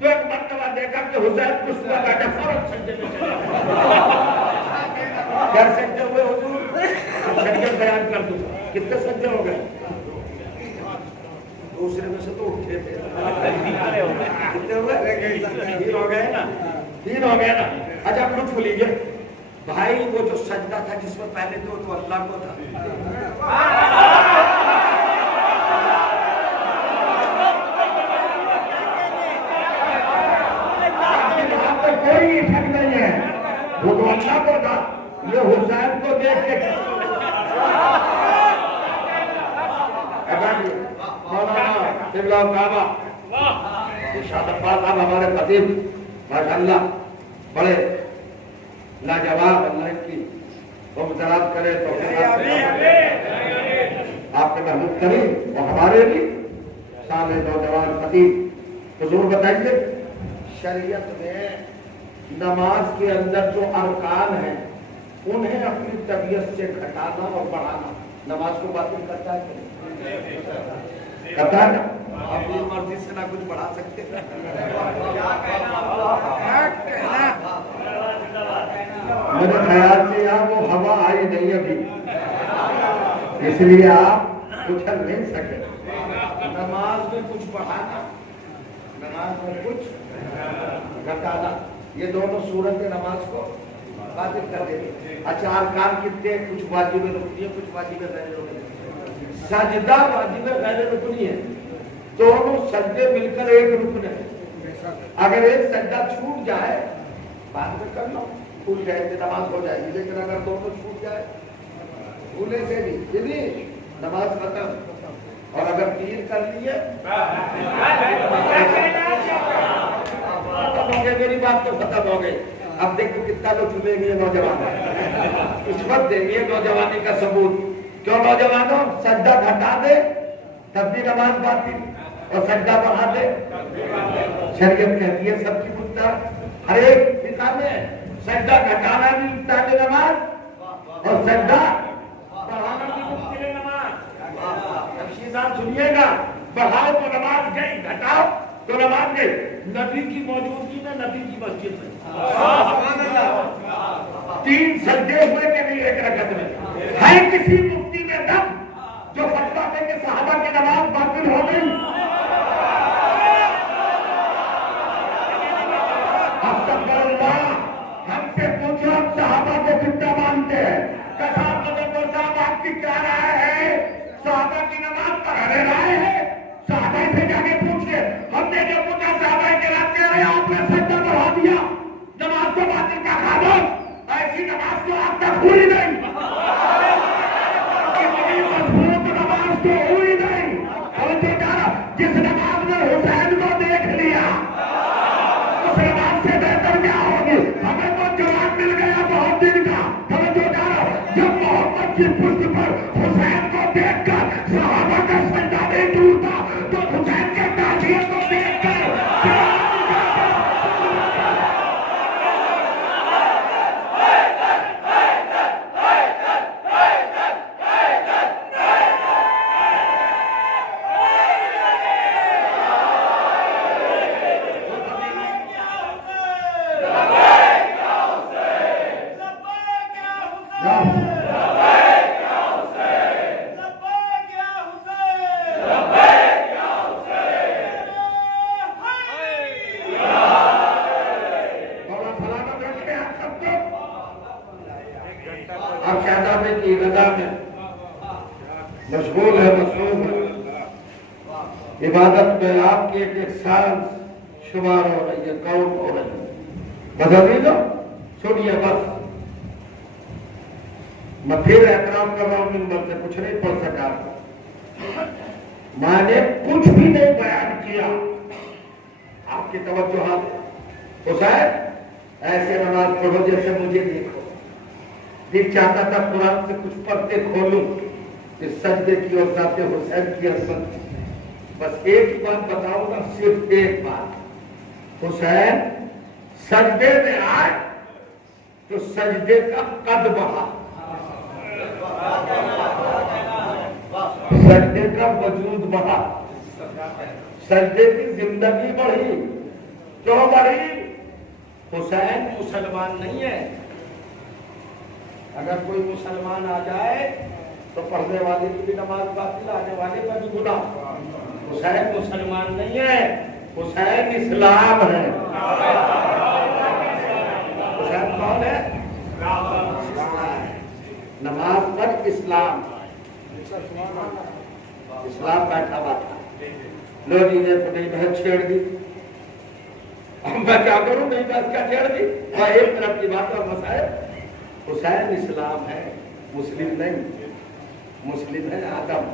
تو ایک مرتبہ دیکھا کہ حسین کچھ نہ بیٹھے فوراً سجدے میں چلے گئے. کیا سجدے ہوئے حضور؟ سجدے بیان کر دوں. کتنے سجدے ہو گئے؟ دوسرے میں سے تو اٹھے تھے. کتنے ہو گئے؟ 3 ہو گئے نا, 3 ہو گئے نا. اچھا لطف لیجیے بھائی, وہ جو سجدہ تھا جس میں پہلے تو اللہ کو تھا. کوئی شک نہیں ہے, وہ تو اللہ کو تھا. یہ حسین کو دیکھ کے قبلہ کعبہ ارشاد عباس صاحب ہمارے خطیب ماشاءاللہ بڑے لاجواب، اللہ ان کی مبتلا کرے تو آپ کے محبوب کریم اور ہمارے بھی صالح نوجوان خطیب حضور بتائیے شریعت میں نماز کے اندر جو ارکان ہیں انہیں اپنی طبیعت سے گھٹانا اور بڑھانا نماز کو باطل کرتا ہے کرتا ہے نا؟ اپنی مرضی سے نہ کچھ بڑھا سکتے میرے خیال سے یہاں وہ ہوا آئی نہیں ابھی، اس لیے آپ اچھل نہیں سکے۔ نماز میں کچھ بڑھانا، نماز میں کچھ گھٹانا، یہ دونوں صورت نماز کو باطل کر دیتے۔ اچھا ارکان کتنے؟ کچھ واجب رکنی ہے، کچھ واجب غیر رکنی ہے۔ سجدہ واجب غیر رکنی ہے، دونوں سجدے مل کر ایک رکن ہے۔ اگر ایک سجدہ چھوٹ جائے بعد میں کر لو، بھول جائے تو نماز ہو جائے گی، لیکن اگر دونوں چھوٹ جائے بھولے سے بھی نماز ختم۔ اور اگر تین کر لیے میری بات تو ختم ہو گئی۔ اب دیکھو کتنا لوگ سنیں گے نوجوان، اس وقت دیں گے نوجوانی کا ثبوت۔ کیوں نوجوانوں؟ سجدہ گھٹا دے تب بھی نماز باطل، اور سجدہ بڑھا دے شریعت کہتی ہے سب کی مدت ہر ایک فقہ میں سجدہ گھٹانا بھی مبطل نماز اور سجدہ بڑھانا بھی مبطل نماز۔ شمشیر صاحب سنیے گا، بڑھاؤ تو نماز گئی، گھٹاؤ تو نماز گئی۔ نبی کی موجودگی میں، نبی کی مسجد میں تین سجدے ہوئے کہ نہیں ایک رکعت میں؟ ہے کسی مفتی میں دم جو فتویٰ دے کہ صحابہ کی نماز باطل ہو گئی؟ استغفر اللہ، ہم سے پوچھو ہم صحابہ کو کتنا مانتے ہیں؟ کسان مدبر صاحب آپ کی کیا رائے ہے؟ صحابہ کی نماز پر ہمیں رائے ہے؟ صحابہ سے جا کے پوچھئے، ہم نے جو پوچھا صحابہ کے رات کہہ رہے آپ نے سجدہ بڑھا دیا، نماز کو باطل کا خاموش، ایسی نماز تو آپ تک ہوئی نہیں، اتنی مضبوط نماز تو ہوئی نہیں۔ اور جو کہا جس نماز میں حسین کو دیکھ لیا اس نماز سے بہتر کیا ہوگی؟ ہمیں تو جواب مل گیا بہت دن کا، ہمیں جو کہا جب محمد کی پشت پر حسین کو دیکھ کر صحابہ کا سجدہ نہیں ٹوٹتا تو حسین کے تعزیے کو دیکھ کر مشغول ہے، مصروف ہے، عبادت میں آپ کی ایک سال شمار ہو رہی ہے، کاؤنٹ ہو رہی ہے۔ بس ابھی تو سنیے، بس میں پھر احترام کر رہا ہوں، منبر سے کچھ نہیں پڑھ سکا، میں نے کچھ بھی نہیں بیان کیا، آپ کی توجہات حسین ایسے نماز پڑھو جیسے مجھے دیکھو۔ دل چاہتا تھا قرآن سے کچھ پڑھتے کھولوں کہ سجدے کی اور ذات حسین کی عظمت۔ بس ایک بات بتاؤں گا، صرف ایک بات، حسین سجدے میں آئے تو سجدے کا قد بڑھا، سجدے کا وجود بڑھا، سجدے کی زندگی بڑھی۔ کیوں بڑھی؟ حسین مسلمان نہیں ہے۔ اگر کوئی مسلمان آ جائے تو پڑھنے والے کی بھی نماز باطل، آنے والے کا بھی گناہ۔ حسین مسلمان نہیں ہے، حسین اسلام ہے۔ حسین کون ہے؟ نماز پر اسلام، اسلام بیٹھا ہوا تھا۔ لو جی نے تو نہیں بحث چھیڑ دی، میں کیا کروں؟ نہیں بحث کیا چھیڑ دی؟ وہ ایک طرف کی بات اور مسائل۔ حسین اسلام ہے، مسلم نہیں، مسلم ہے آدم،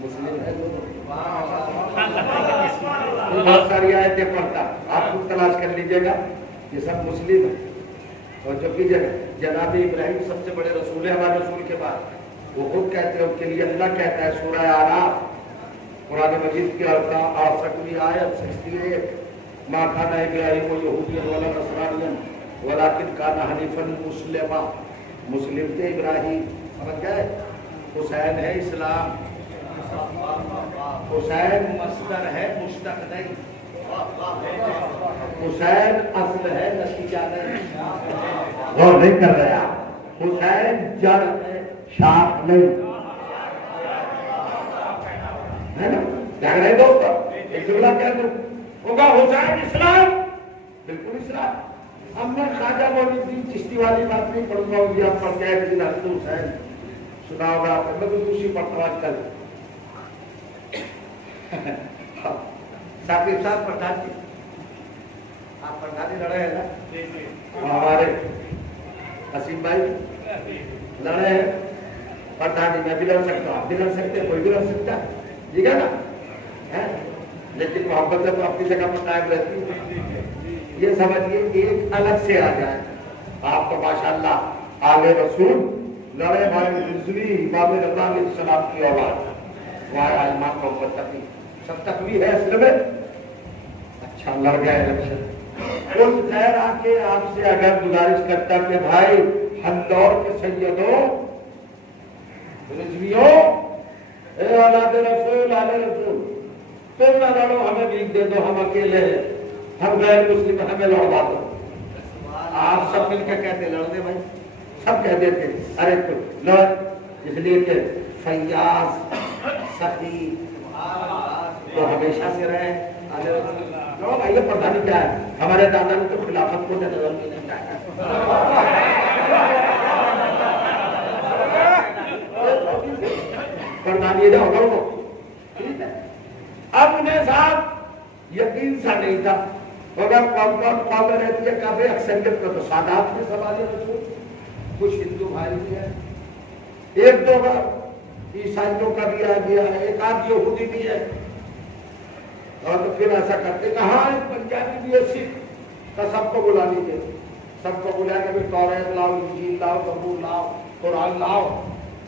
مسلم ہے دونوں۔ بہت ساری آیتیں پڑھتا، آپ کو تلاش کر لیجیے گا، یہ سب مسلم ہے. اور جو بھی جناب ابراہیم سب سے بڑے رسول ہے ہمارے رسول کے بعد، وہ خود کہتے ہیں، ان کے لیے اللہ کہتا ہے سورہ اعراف قرآن مجید کی 68ویں آیت 68، ما کان ابراہیم یہودیا ولا نصرانیا ولکن کان حنیفا مسلما. مسلم تھے ابراہیم، سمجھ گئے؟ حسین ہے اسلام، حسین مصدر ہے مشتق نہیں، حسین اصل ہے نتیجہ نہیں. غور نہیں کر رہے آپ، حسین جڑ ہے شاخ نہیں ہے نا؟ جاگ رہے دوستو؟ ایک جملہ کہہ دوں، ہوگا حسین اسلام، بالکل اسلام. اب میں خواجہ معین الدین چشتی والی بات نہیں پڑھوں گا، یہ آپ پڑھتے ہیں کہ حضرت حسین سنا ہوگا آپ نے، میں تو دوسری پڑھتا ہوں آج کل. ثاقب صاحب پردھان جی، آپ پردھانی لڑے ہیں نا، ہمارے حسین بھائی لڑے ہیں پردھانی. میں بھی لڑ سکتا ہوں، آپ بھی لڑ سکتے ہیں، کوئی بھی لڑ سکتا ہے، ٹھیک ہے نا؟ لیکن محبت تو اپنی جگہ پر قائم رہتی ہے. یہ سمجھیے ایک الگ سے آ جائے. آپ تو ماشاءاللہ آل رسول لڑے بھائی رضوی امام رضا علیہ السلام کی اولاد، وہاں امام محمد تقی سب تقوی ہے اصل میں. اچھا لڑ گئے الیکشن. کل خیر آ کے آپ سے اگر گزارش کرتا کہ بھائی ہندور کے سیدوں رضویوں، اے اولاد رسول آل رسول، تم نہ لڑو، ہمیں بھیک دے دو، ہم اکیلے ہیں، ہم غیر مسلم، ہمیں لڑوا دو. آپ سب مل کے کہتے لڑنے بھائی، سب کہہ دیتے ارے تو لڑ، اس لیے کہ فیاض سخی تو ہمیشہ سے رہے. لڑو بھائی، یہ پردھانی کیا ہے؟ ہمارے دادا نے تو خلافت کو نظر نہیں چاہا. پردھانی ہوگا وہ ٹھیک ہے. اب انہیں صاحب یقین سا نہیں تھا، اگر قوم رہتی ہے کافی اکثریت کا تو سادات میں سوال رسول، کچھ ہندو بھائی بھی ہے، ایک دو بار عیسائیوں کا بھی آ گیا ہے، ایک آدھ یہودی بھی ہے. اور تو پھر ایسا کرتے کہاں ایک پنجابی بھی ہے سکھ کا، سب کو بلا لیجیے، سب کو بلا کے پھر توریت لاؤ، انجیل لاؤ، زبور لاؤ، قرآن لاؤ،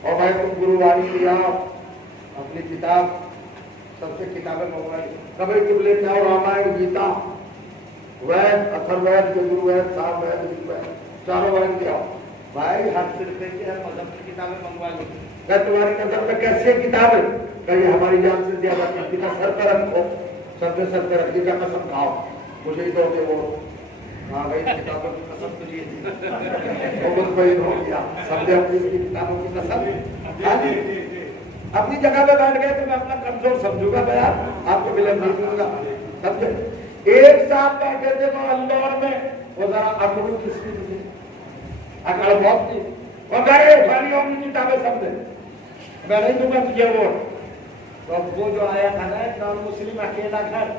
اور بھائی تم گروواری لے آؤ اپنی کتاب، سب سے کتابیں منگوائی. کبھی تم لے کے آؤ رامائن، گیتا، وید، اتھر وید، یجر وید، سام وید، رگ وید، چاروں وید لے آؤ. بھائی ہر فرقے کی، ہر مذہب کی کتابیں منگوا لی. کہ تمہاری نظر میں کیسی کتاب ہے؟ کہ یہ ہماری جان سے زیادہ کرتی ہے، سر پہ رکھو، سر پہ رکھ دیجیے، قسم کھاؤ مجھے ہی دو گے وہ. ہاں بھائی کتابوں کی قسم تو لیے وہ مطمئن ہو گیا، سب نے اپنی کتابوں کی قسم اپنی جگہ پہ بیٹھ گئے تو میں اپنا کمزور سمجھوں گا بیان، آپ کو ملن نہیں دوں گا. سمجھے؟ ایک ساتھ بیٹھے تھے وہ اندور میں، وہ ذرا اکڑوں کس کی تھی، اکڑ بہت تھی، وہ گئے اٹھانی ہوگی کتابیں سب نے، میں نہیں دوں گا تجھے ووٹ. تو وہ جو آیا تھا نا ایک نان مسلم اکیلا گھر،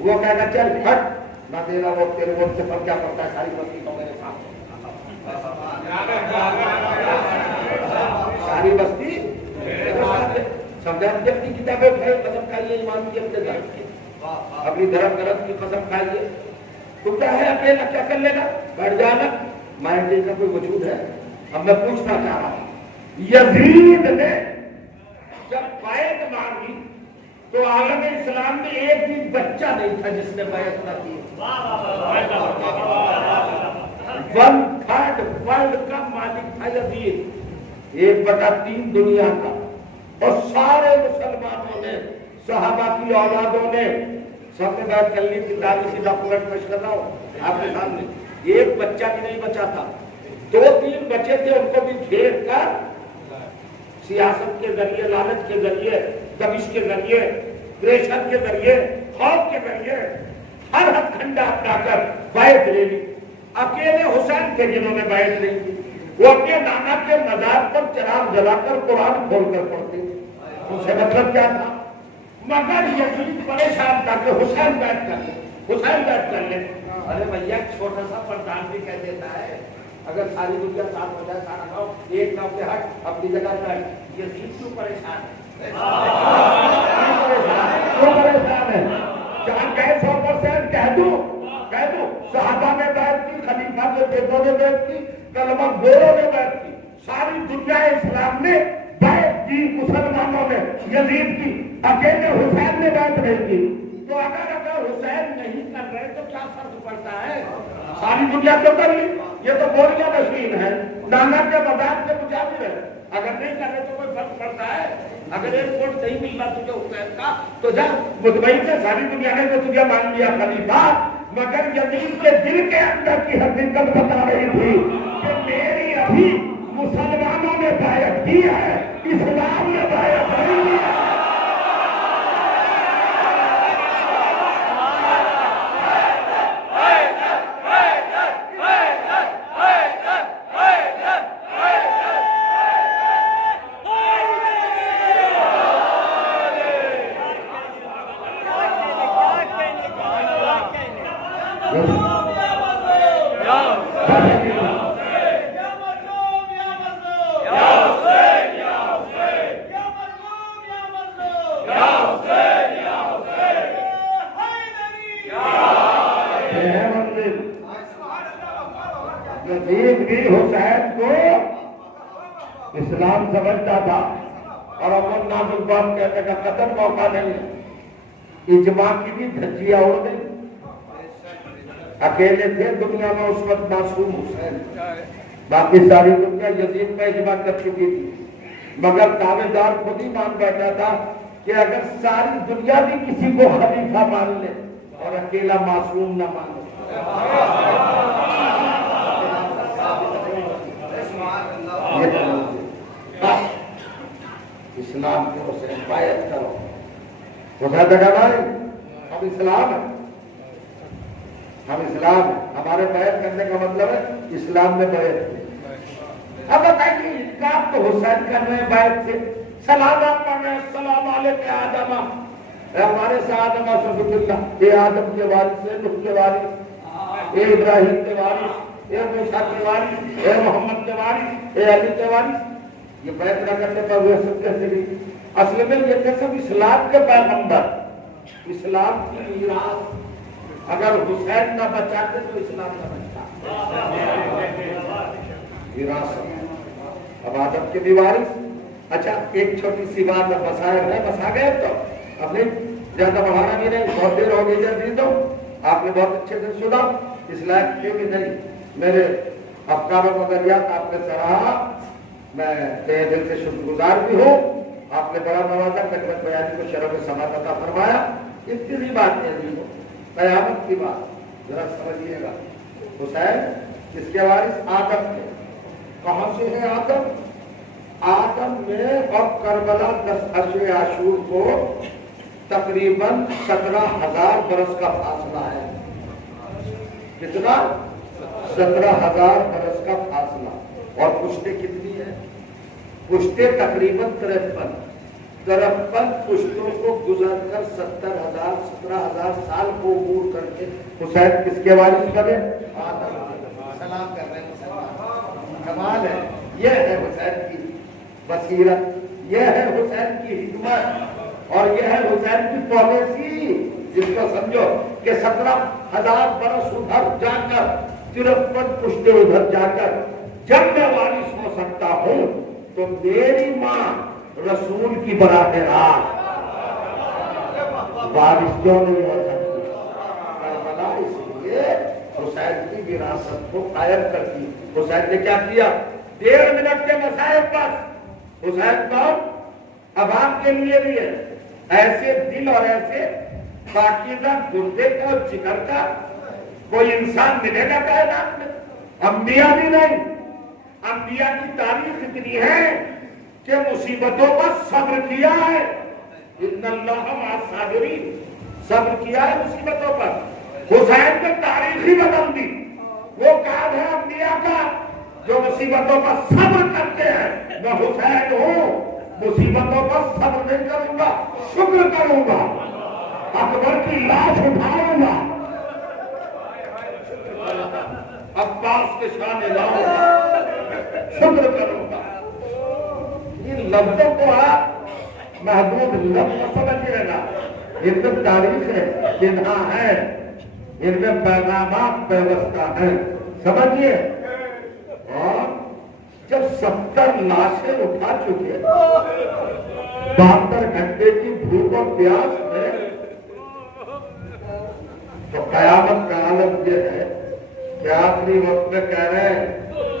وہ کہہ گا چل ہٹ نہ دینا ووٹ، تیرے ووٹ سے فرق کیا پڑتا ہے، ساری بستی تو میرے ساتھ، ساری بستی سمجھا. اپنی کتابیں اٹھائے، قسم کھائیے ایمان کی، اپنے دھرم کی، اپنی دھرم گرد کی قسم کھائیے. تو کیا ہے اکیلا کیا کر لے گا؟ بیٹھ جانا. مائنڈ کا کوئی وجود ہے؟ اب میں پوچھنا چاہ رہا ہوں، یزید نے جب بیعت مانگی تو عالم اسلام میں ایک بھی بچہ نہیں تھا جس نے بیعت نہ کی. 1/3 ورلڈ کا مالک تھا یزید، 1/3 دنیا کا. اور سارے مسلمانوں نے، صحابہ کی اولادوں نے سب نے بیعت کر لی تھی. اسی ڈاکومنٹ پیش کر رہا ہوں آپ کے سامنے. ایک بچہ بھی نہیں بچا تھا، 2-3 بچے تھے، ان کو بھی گھیر کر سیاست کے ذریعے، لالچ کے ذریعے، دبش کے ذریعے، پریشر کے ذریعے، خوف کے ذریعے ہر ہتھ کھنڈا اپنا کر بیعت لے لی. اکیلے حسین تھے جنہوں نے بیعت نہیں کی. وہ اپنے نانا کے مزار پر چراغ جلا کر قرآن کھول کر پڑھتے. اس سے مطلب کیا تھا؟ مگر یزید پریشان تھا کہ حسین بیعت کر لے، حسین بیعت کر لے. ارے بھیا چھوٹا سا پردھان بھی کہہ دیتا ہے اگر ساری دنیا ساتھ ہو جائے، کھانا کھاؤ، ایک ناؤ کے ہٹ اپنی جگہ پر. یزید کیوں پریشان ہے؟ کیوں پریشان ہے؟ جہاں گئے 100% کہہ دوں صحابہ نے بیعت کی، خلیفہ کے بیٹوں نے بیعت کی، کلمہ گوروں نے بیعت کی، ساری دنیا اسلام نے بیعت کی، مسلمانوں نے یزید کی، اکیلے حسین نے بیعت نہیں کی۔ تو اگر حسین نہیں کر رہے تو کیا فرق پڑتا ہے؟ ساری دنیا تو کر لی، یہ تو بوریاں مشین ہے، نانا کے مداد کے مجاور ہے، اگر نہیں کر رہے تو کوئی فرق پڑتا ہے؟ اگر ایک ووٹ نہیں مل رہا تجھے حسین کا تو جا مطمئن سے ساری دنیا نے تو تجھے مان لیا خلیفہ، مگر یزید کے دل کے اندر کی حقیقت بتا رہی تھی کہ میری ابھی مسلمانوں نے بیعت کی ہے، اسلام نے بیعت نہیں کی ہے۔ حسین کو اسلام سمجھتا تھا اور امن نازک بات کہنے کا قدر موقع نہیں، اجماع کی بھی دھجیاں اڑ گئی، اکیلے تھے دنیا میں اس وقت معصوم حسین، باقی ساری دنیا یزید پہ اجماع کر چکی تھی، مگر دعوے دار خود ہی مان بیٹھا تھا کہ اگر ساری دنیا بھی کسی کو خلیفہ مان لے اور اکیلا معصوم نہ مانے اسلام کو حسین بیعت کرو۔ حسین نے کہا بھائی ہم اسلام ہیں، ہم اسلام ہیں، ہمارے بیعت کرنے کا مطلب ہے اسلام میں بیعت کی۔ اب بتائیے انکار تو حسین کر رہے ہیں بیعت سے، سلامات پڑھ رہے ہیں، السلام علیکم آدم، ہمارے سے آدم صفی اللہ، اے آدم کے وارث، اے نوح کے وارث، اے ابراہیم کے وارث، اے موسیٰ کے وارث، اے محمد کے وارث، اے علی کے وارث۔ یہ بیعت نہ کرنے پر وہ سب کیسے نہیں؟ اصل میں یہ سب اسلام کے پیغمبر، اسلام کی میراث، اگر حسین نہ بچاتے تو اسلام نہ بچتا۔ وراثت اب آدم کے بھی وارث۔ اچھا ایک چھوٹی سی بات اب مسائل ہے، مسا گئے تو اب نہیں زیادہ بڑھانا بھی نہیں، بہت دیر ہو گئی جلدی تو آپ نے بہت اچھے سے سنا، اس لائق کیوں کہ نہیں میرے افکار و نظریات آپ نے سراہا، میں تہ دل سے شکر گزار بھی ہوں، آپ نے بڑا نوازا، خدمت بیانی کو شرف سماعت عطا فرمایا۔ اتنی بات نہیں ہو، قیامت کی بات ذرا سمجھیے گا۔ حسین کس کے وارث؟ آدم کے۔ کہاں سے ہے آدم؟ آدم میں اور کربلا 10 عاشور کو تقریباً 17,000 برس کا فاصلہ ہے۔ کتنا؟ 17,000 برس کا فاصلہ۔ اور پشتیں کتنی ہیں؟ پشتیں تقریباً 53 پشتوں کو گزر کر 17,000 سال کو عبور کر کے حسین کس کے وارث بنے؟ آدم۔ سلام کر رہے ہیں مسلمان، کمال ہے۔ یہ ہے حسین کی بصیرت، یہ ہے حسین کی حکمت، اور یہ ہے حسین کی پالیسی، جس کو سمجھو کہ 17,000 برس ادھر جا کر 53 پشتیں ادھر جا کر جب میں وارث ہو سکتا ہوں تو میری ماں رسول کی براہ راست وارث کیوں نہیں ہو سکتی؟ کربلا اس لیے حسین کی وراثت کو قائم کرتی۔ حسین نے کیا کیا؟ 1.5 منٹ کے مسائل پر حسین کون؟ اب آپ کے لیے بھی ہے، ایسے دل اور ایسے پاکیزہ گردے کا اور جگر کا کوئی انسان ملے گا کائنات میں؟ انبیاء بھی نہیں۔ انبیاء کی تاریخ اتنی ہے کہ مصیبتوں پر صبر کیا ہے، ان اللہ مع الصابرین، صبر کیا ہے مصیبتوں پر۔ حسین نے تاریخ ہی بدل دی۔ وہ کام ہے انبیاء کا جو مصیبتوں پر صبر کرتے ہیں۔ میں حسین ہوں، مصیبتوں پر صبر نہیں کروں گا، شکر کروں گا، اکبر کی لاش اٹھاؤں گا، عباس کے شان لاؤں گا، شکر کروں گا۔ ان لفظوں کو آپ محدود لفظ سمجھ لینا، ان میں تاریخ ہے، چنہا ہے، ان میں پیغامات پیوستہ ہے، سمجھیے۔ اور جب 70 لاشیں اٹھا چکے 72 گھنٹے کی بھوک اور پیاس میں، تو قیامت کا عالم یہ ہے کہ آخری وقت میں کہہ رہے ہیں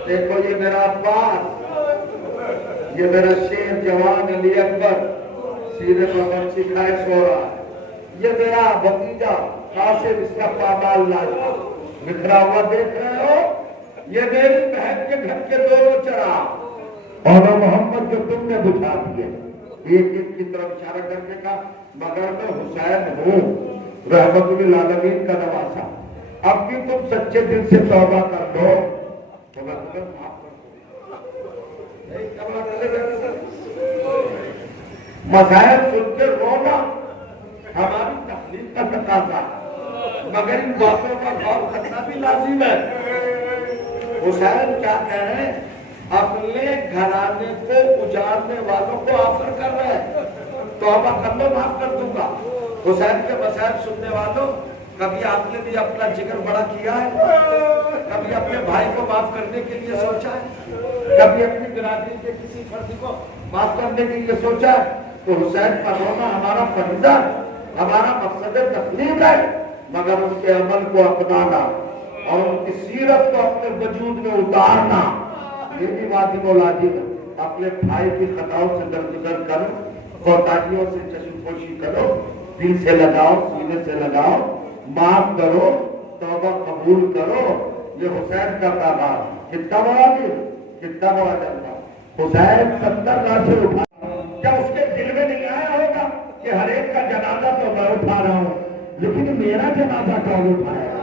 دیکھو یہ میرا عباس، یہ میرا شیر جوان علی اکبر سینے پر مرچی کھائے سو رہا ہے، یہ میرا بھتیجا قاسم اس کا پامال لاجا بکھرا ہوا دیکھ رہے ہو، یہ میری بہن کے گھر کے دونوں چراغ اور محمد جو تم نے بجھا دیے، ایک ایک کی طرف اشارہ کرنے کا، مگر میں حسین ہوں رحمت للعالمین کا نواسا، اب بھی تم سچے دل سے توبہ کر دو تو میں تمہیں معاف کر دوں۔ مسائل سن کے رونا ہماری تخلیق کا تقاضا، مگر ان باتوں کا غور کرنا بھی لازم ہے۔ حسین کیا کہہ رہے ہیں؟ اپنے گھرانے کو اجارنے والوں کو آفر کر رہے ہیں، توبہ کر لو معاف کر دوں گا۔ حسین کے مسائل سننے والوں، کبھی آپ نے بھی اپنا جگر بڑا کیا ہے؟ کبھی اپنے بھائی کو معاف کرنے کے لیے سوچا ہے؟ کبھی اپنی برادری کے کسی فرد کو معاف کرنے کے لیے سوچا ہے؟ تو حسین کا رونا ہمارا فریضہ، ہمارا مقصد تخلیق ہے، مگر ان کے عمل کو اپنانا اور ان کی سیرت کو اپنے وجود میں اتارنا یہ بھی واجب و لازم ہے۔ اپنے بھائی کی خطاؤں سے درگزر کرو، کوتاہیوں سے چشم پوشی کرو، دل سے لگاؤ، سینے سے لگاؤ، معاف کرو، توبہ قبول کرو۔ یہ حسین کا پیغام کتنا بڑا دل، کتنا بڑا جذبہ۔ حسین 70 لاشیں اٹھا، کیا اس کے دل میں نہیں آیا ہوگا کہ ہر ایک کا جنازہ تو میں اٹھا رہا ہوں لیکن میرا جنازہ کون اٹھائے گا؟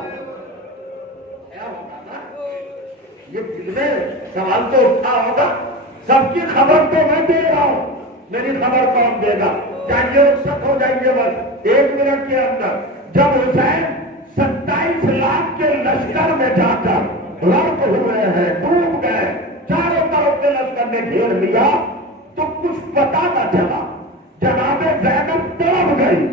یہ دل میں سوال تو اٹھا ہوگا۔ سب کی خبر تو میں دے رہا ہوں، میری خبر کون دے گا؟ چاہیے رخصت ہو جائیں گے بس 1 منٹ کے اندر۔ جب حسین 27 لاکھ کے لشکر میں جا کر غرق ہوئے ہیں، ڈوب گئے، چاروں طرف کے لشکر نے گھیر لیا تو کچھ پتا نہ چلا، جناب زینب تڑپ گئی،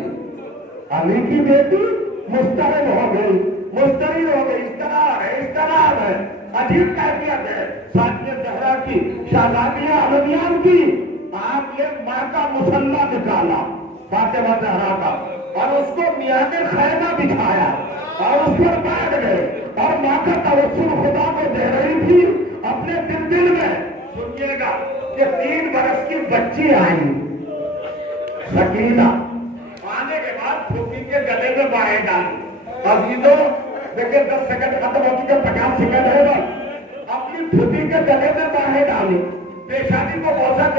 علی کی بیٹی مسترد ہو گئی، اس طرح ہے عجیب کیفیت ہے۔ ثانیہ زہرا کی، شہزادیہ عالمیان کی، آپ نے ماں کا مسلح نکالا فاطمہ زہرا کا اور اس کو میان خیمہ بچھایا اور اس پر بیٹھ گئے اور ماں کا توسل خدا کو دے رہی تھی اپنے دل میں۔ سنیے گا کہ 3 برس کی بچی آئی سکینہ، آنے کے بعد پھوپھی کے گلے میں باہیں ڈالی۔ عزیزوں دیکھیں 10 سیکنڈ ختم ہو چکے، 50 سیکنڈ ہے بس، اپنی پھوپھی کے گلے میں باہیں ڈالی، پیشانی کو بوسہ دے